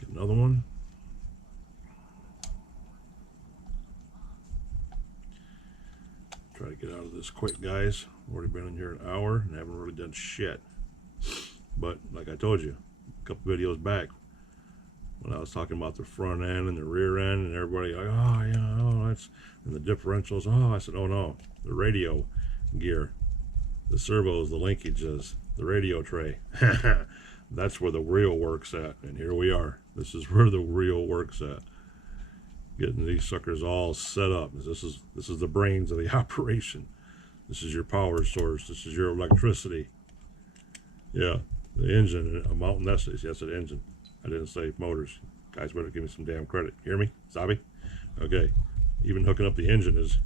Get another one. Try to get out of this quick, guys. Already been in here an hour and haven't really done shit. But like I told you a couple videos back, when I was talking about the front end and the rear end, and everybody like, oh yeah, oh that's, and the differentials. Oh, I said, oh no, the radio gear, the servos, the linkages, the radio tray. That's where the real work's at. And here we are. This is where the real work's at. Getting these suckers all set up. This is the brains of the operation. This is your power source. This is your electricity. Yeah, the engine. A mountain Estes. Yes, an engine. I didn't say motors. Guys better give me some damn credit. Hear me, Zabi? Okay. Even hooking up the engine is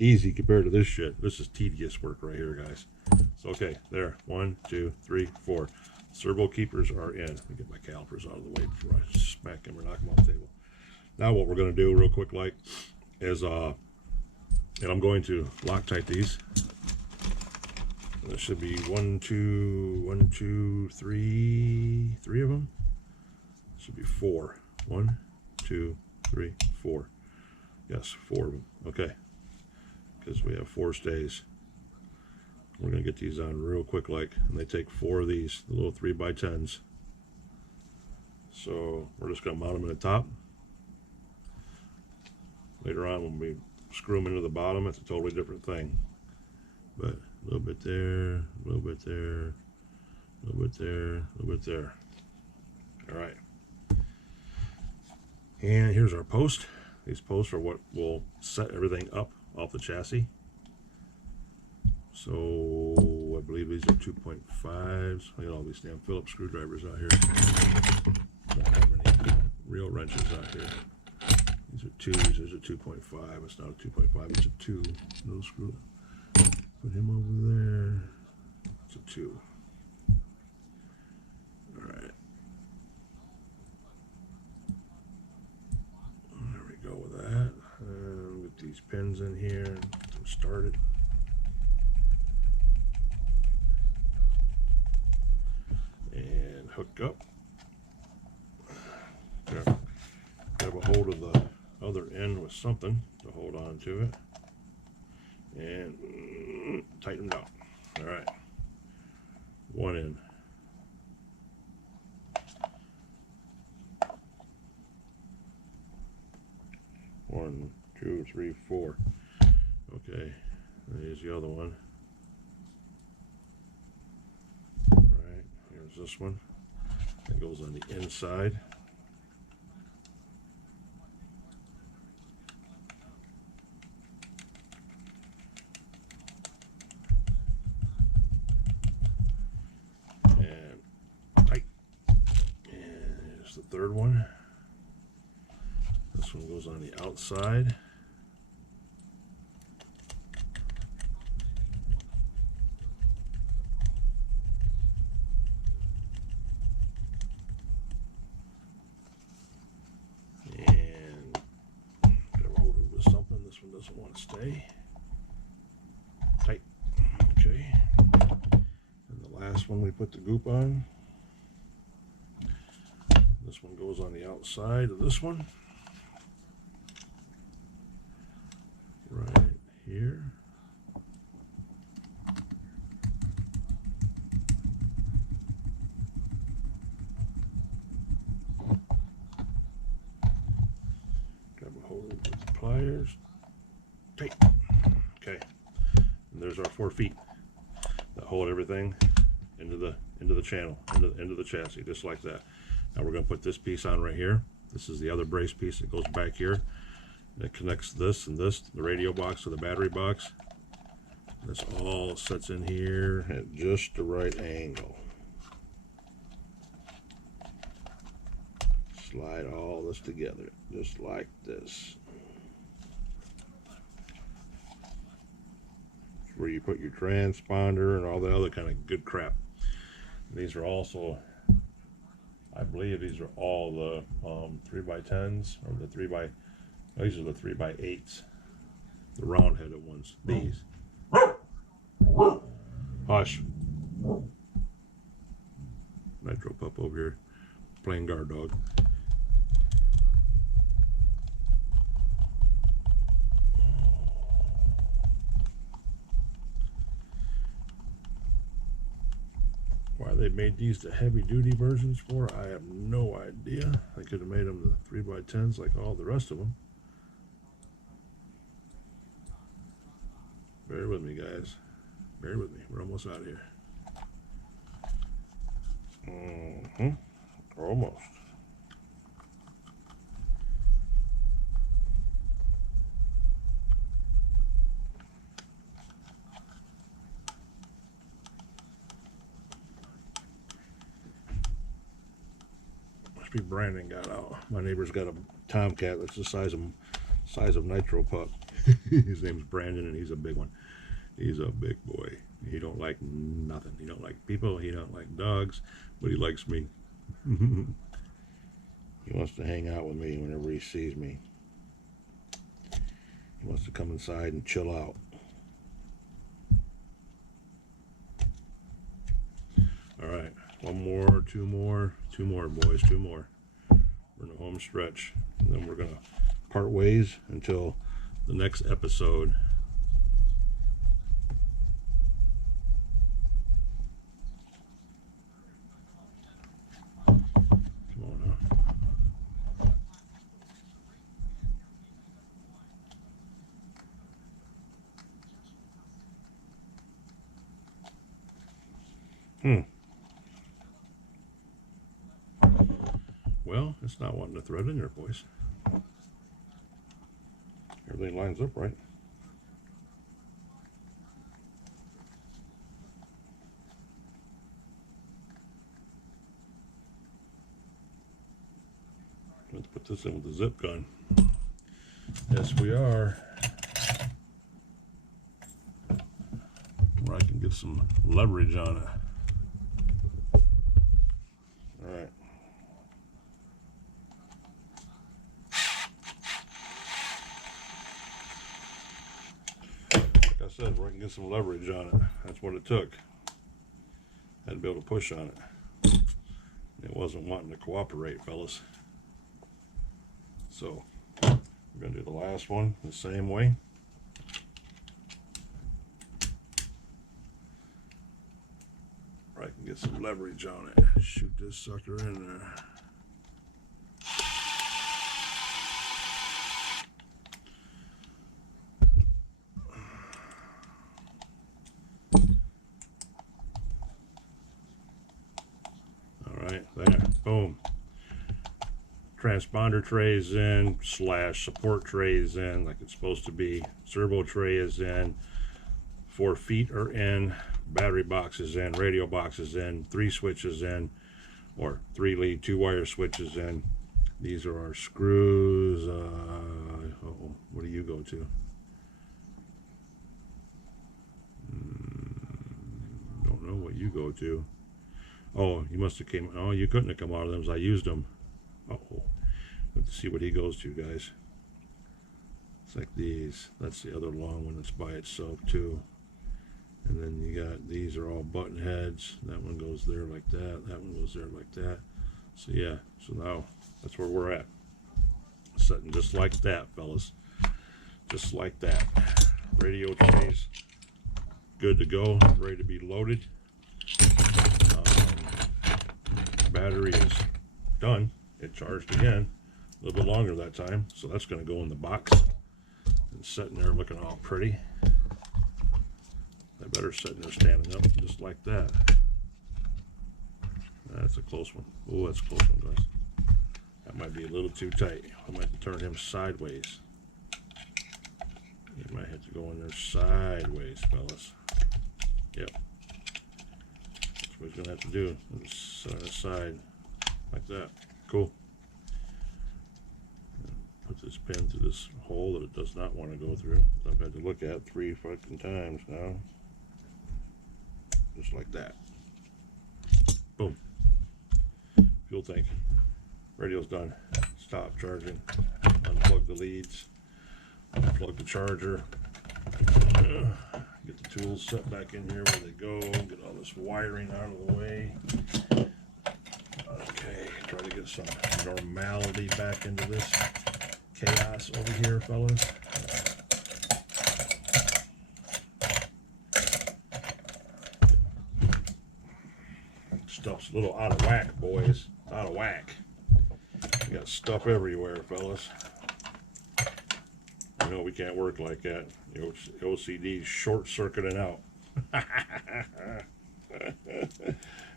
easy compared to this shit. This is tedious work right here, guys. So okay, there. 1, 2, 3, 4. Servo keepers are in. Let me get my calipers out of the way before I smack them or knock them off the table. Now what we're going to do real quick like is, and I'm going to Loctite these. There should be 1, 2, 3 of them. Should be 4. 1, 2, 3, 4. Yes, 4 of them. Okay, because we have 4 stays. We're gonna get these on real quick like, and they take 4 of these, the little 3x10s. So we're just gonna mount them in the top. Later on when we screw them into the bottom, it's a totally different thing. But a little bit there, a little bit there, a little bit there, a little bit there. All right. And here's our post. These posts are what will set everything up off the chassis. So I believe these are 2.5s. I got all these damn Phillips screwdrivers out here. Don't have any real wrenches out here. These are 2s. There's a 2.5. It's not a 2.5. It's a 2. No screw. Put him over there. It's a 2. All right. There we go with that. Get these pins in here and get them started. And hook up. Grab a hold of the other end with something to hold on to it. And tighten them down. All right. One end. One, 2, 3, 4. Okay. There's the other one. All right. Here's this one. That goes on the inside. Third one. This one goes on the outside. And grab a hold of it with something. This one doesn't want to stay. Tight. Okay. And the last one we put the goop on. This one goes on the outside of this one. Right here. Grab a hold with the pliers. Tight. Okay. And there's our 4 feet that hold everything into the channel, into the chassis, just like that. Now we're going to put this piece on right here. This is the other brace piece that goes back here. It connects this and this, the radio box to the battery box. This all sits in here at just the right angle. Slide all this together, just like this. Where you put your transponder and all the other kind of good crap. These are also, I believe these are all the 3x10s, or the 3x, these are the 3x8s, the round headed ones. These. Hush. Nitro pup over here playing guard dog. Why they made these the heavy duty versions for, I have no idea. They could have made them the 3x10s like all the rest of them. Bear with me, guys. Bear with me. We're almost out of here. Almost. Must be Brandon got out. My neighbor's got a tomcat that's the size of Nitro pup. His name's Brandon, and he's a big one. He's a big boy. He don't like nothing. He don't like people. He don't like dogs, but he likes me. He wants to hang out with me whenever he sees me. He wants to come inside and chill out. All right, one more, two more, boys, two more. We're in the home stretch, and then we're gonna part ways until the next episode. Well, it's not wanting to thread in there, boys. Everything lines up right. Let's put this in with the zip gun. Yes, we are. Where I can get some leverage on it. All right. Like I said, where I can get some leverage on it. That's what it took. Had to be able to push on it. It wasn't wanting to cooperate, fellas. So we're going to do the last one the same way. Where I can get some leverage on it. Shoot this sucker in there. All right, there, boom. Transponder tray is in, / support tray is in like it's supposed to be. Servo tray is in. 4 feet are in. Battery box is in. Radio box is in. 3 switches in, or 3 lead 2 wire switches in. These are our screws. What do you go to? Don't know what you go to. Oh, you must have came. Oh, you couldn't have come out of them as I used them. Uh-oh. Let's see what he goes to, guys. It's like these. That's the other long one that's by itself too. And then you got, these are all button heads. That one goes there like that. That one goes there like that. So yeah, so now that's where we're at. Setting just like that, fellas. Just like that. Radio trays good to go, ready to be loaded. Battery is done. It charged again, a little bit longer that time, so that's going to go in the box and sitting there looking all pretty. I better sitting there standing up just like that. That's a close one. Oh, that's a close one, guys. That might be a little too tight. I might have to turn him sideways. You might have to go in there sideways, fellas. Yep. That's what he's gonna have to do. Just set it aside like that. Cool. Put this pin through this hole that it does not want to go through. I've had to look at 3 fucking times now. Just like that. Boom. Fuel tank. Radio's done. Stop charging. Unplug the leads. Unplug the charger. Get the tools set back in here where they go. Get all this wiring out of the way. Okay, try to get some normality back into this chaos over here, fellas. Stuff's a little out of whack, boys. It's out of whack. We got stuff everywhere, fellas. You know we can't work like that. The OCD's short-circuiting out.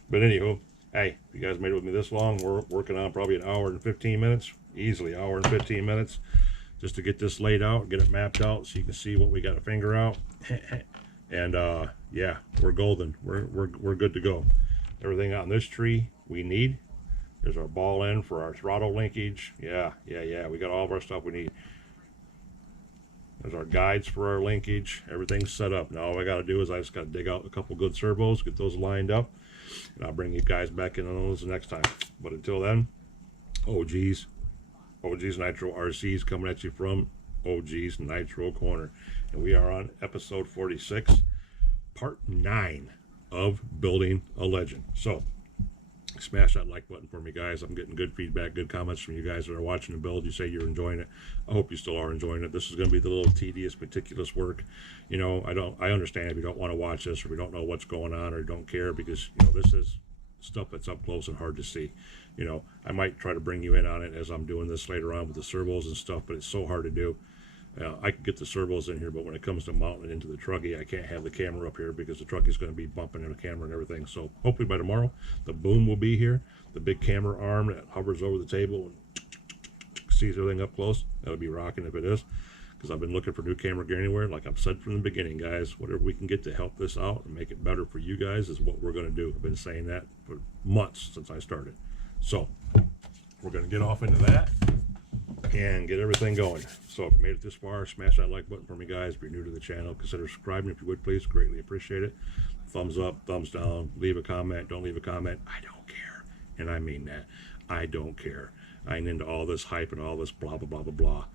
But anywho, hey, if you guys made it with me this long, we're working on probably an hour and 15 minutes. Easily, hour and 15 minutes. Just to get this laid out, get it mapped out so you can see what we got to finger out. And yeah, we're golden. We're good to go. Everything on this tree we need. There's our ball end for our throttle linkage. Yeah. We got all of our stuff we need. There's our guides for our linkage. Everything's set up. Now all I got to do is I just got to dig out a couple good servos, get those lined up, and I'll bring you guys back in on those next time. But until then, OG's Nitro RCs coming at you from OG's Nitro Corner. And we are on episode 46, part 9 of Building a Legend. So smash that like button for me, guys. I'm getting good feedback, good comments from you guys that are watching the build. You say you're enjoying it. I hope you still are enjoying it. This is going to be the little tedious, meticulous work. You know, I understand if you don't want to watch this, or we don't know what's going on, or don't care, because you know this is stuff that's up close and hard to see. You know, I might try to bring you in on it as I'm doing this later on with the servos and stuff, but it's so hard to do. I can get the servos in here, but when it comes to mounting it into the truggy, I can't have the camera up here because the truggy's going to be bumping in the camera and everything. So hopefully by tomorrow, the boom will be here. The big camera arm that hovers over the table and sees everything up close. That'll be rocking if it is, because I've been looking for new camera gear anywhere. Like I've said from the beginning, guys, whatever we can get to help this out and make it better for you guys is what we're going to do. I've been saying that for months since I started. So we're going to get off into that and get everything going. So if you made it this far, smash that like button for me, guys. If you're new to the channel, consider subscribing if you would, please. Greatly appreciate it. Thumbs up, thumbs down, leave a comment, don't leave a comment. I don't care. And I mean that. I don't care. I ain't into all this hype and all this blah, blah, blah, blah, blah.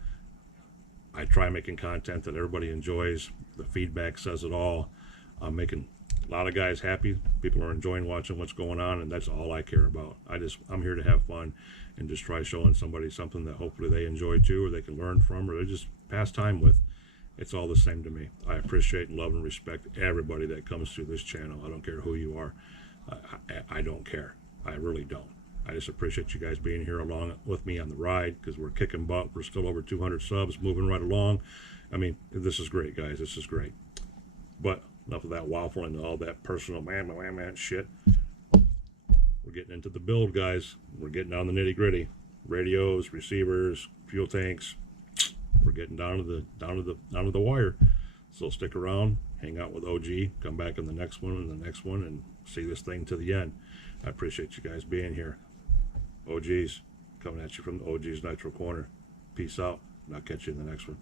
I try making content that everybody enjoys. The feedback says it all. I'm making a lot of guys happy. People are enjoying watching what's going on, and that's all I care about. I'm here to have fun and just try showing somebody something that hopefully they enjoy too, or they can learn from, or they just pass time with. It's all the same to me. I appreciate and love and respect everybody that comes through this channel. I don't care who you are. I don't care. I really don't. I just appreciate you guys being here along with me on the ride, because we're kicking butt. We're still over 200 subs, moving right along. I mean, this is great, guys. This is great. But enough of that waffling and all that personal man shit. We're getting into the build, guys. We're getting down the nitty gritty. Radios, receivers, fuel tanks. We're getting down to the wire. So stick around, hang out with OG, come back in the next one and the next one, and see this thing to the end. I appreciate you guys being here. OGs, coming at you from the OG's Nitro Corner. Peace out, and I'll catch you in the next one.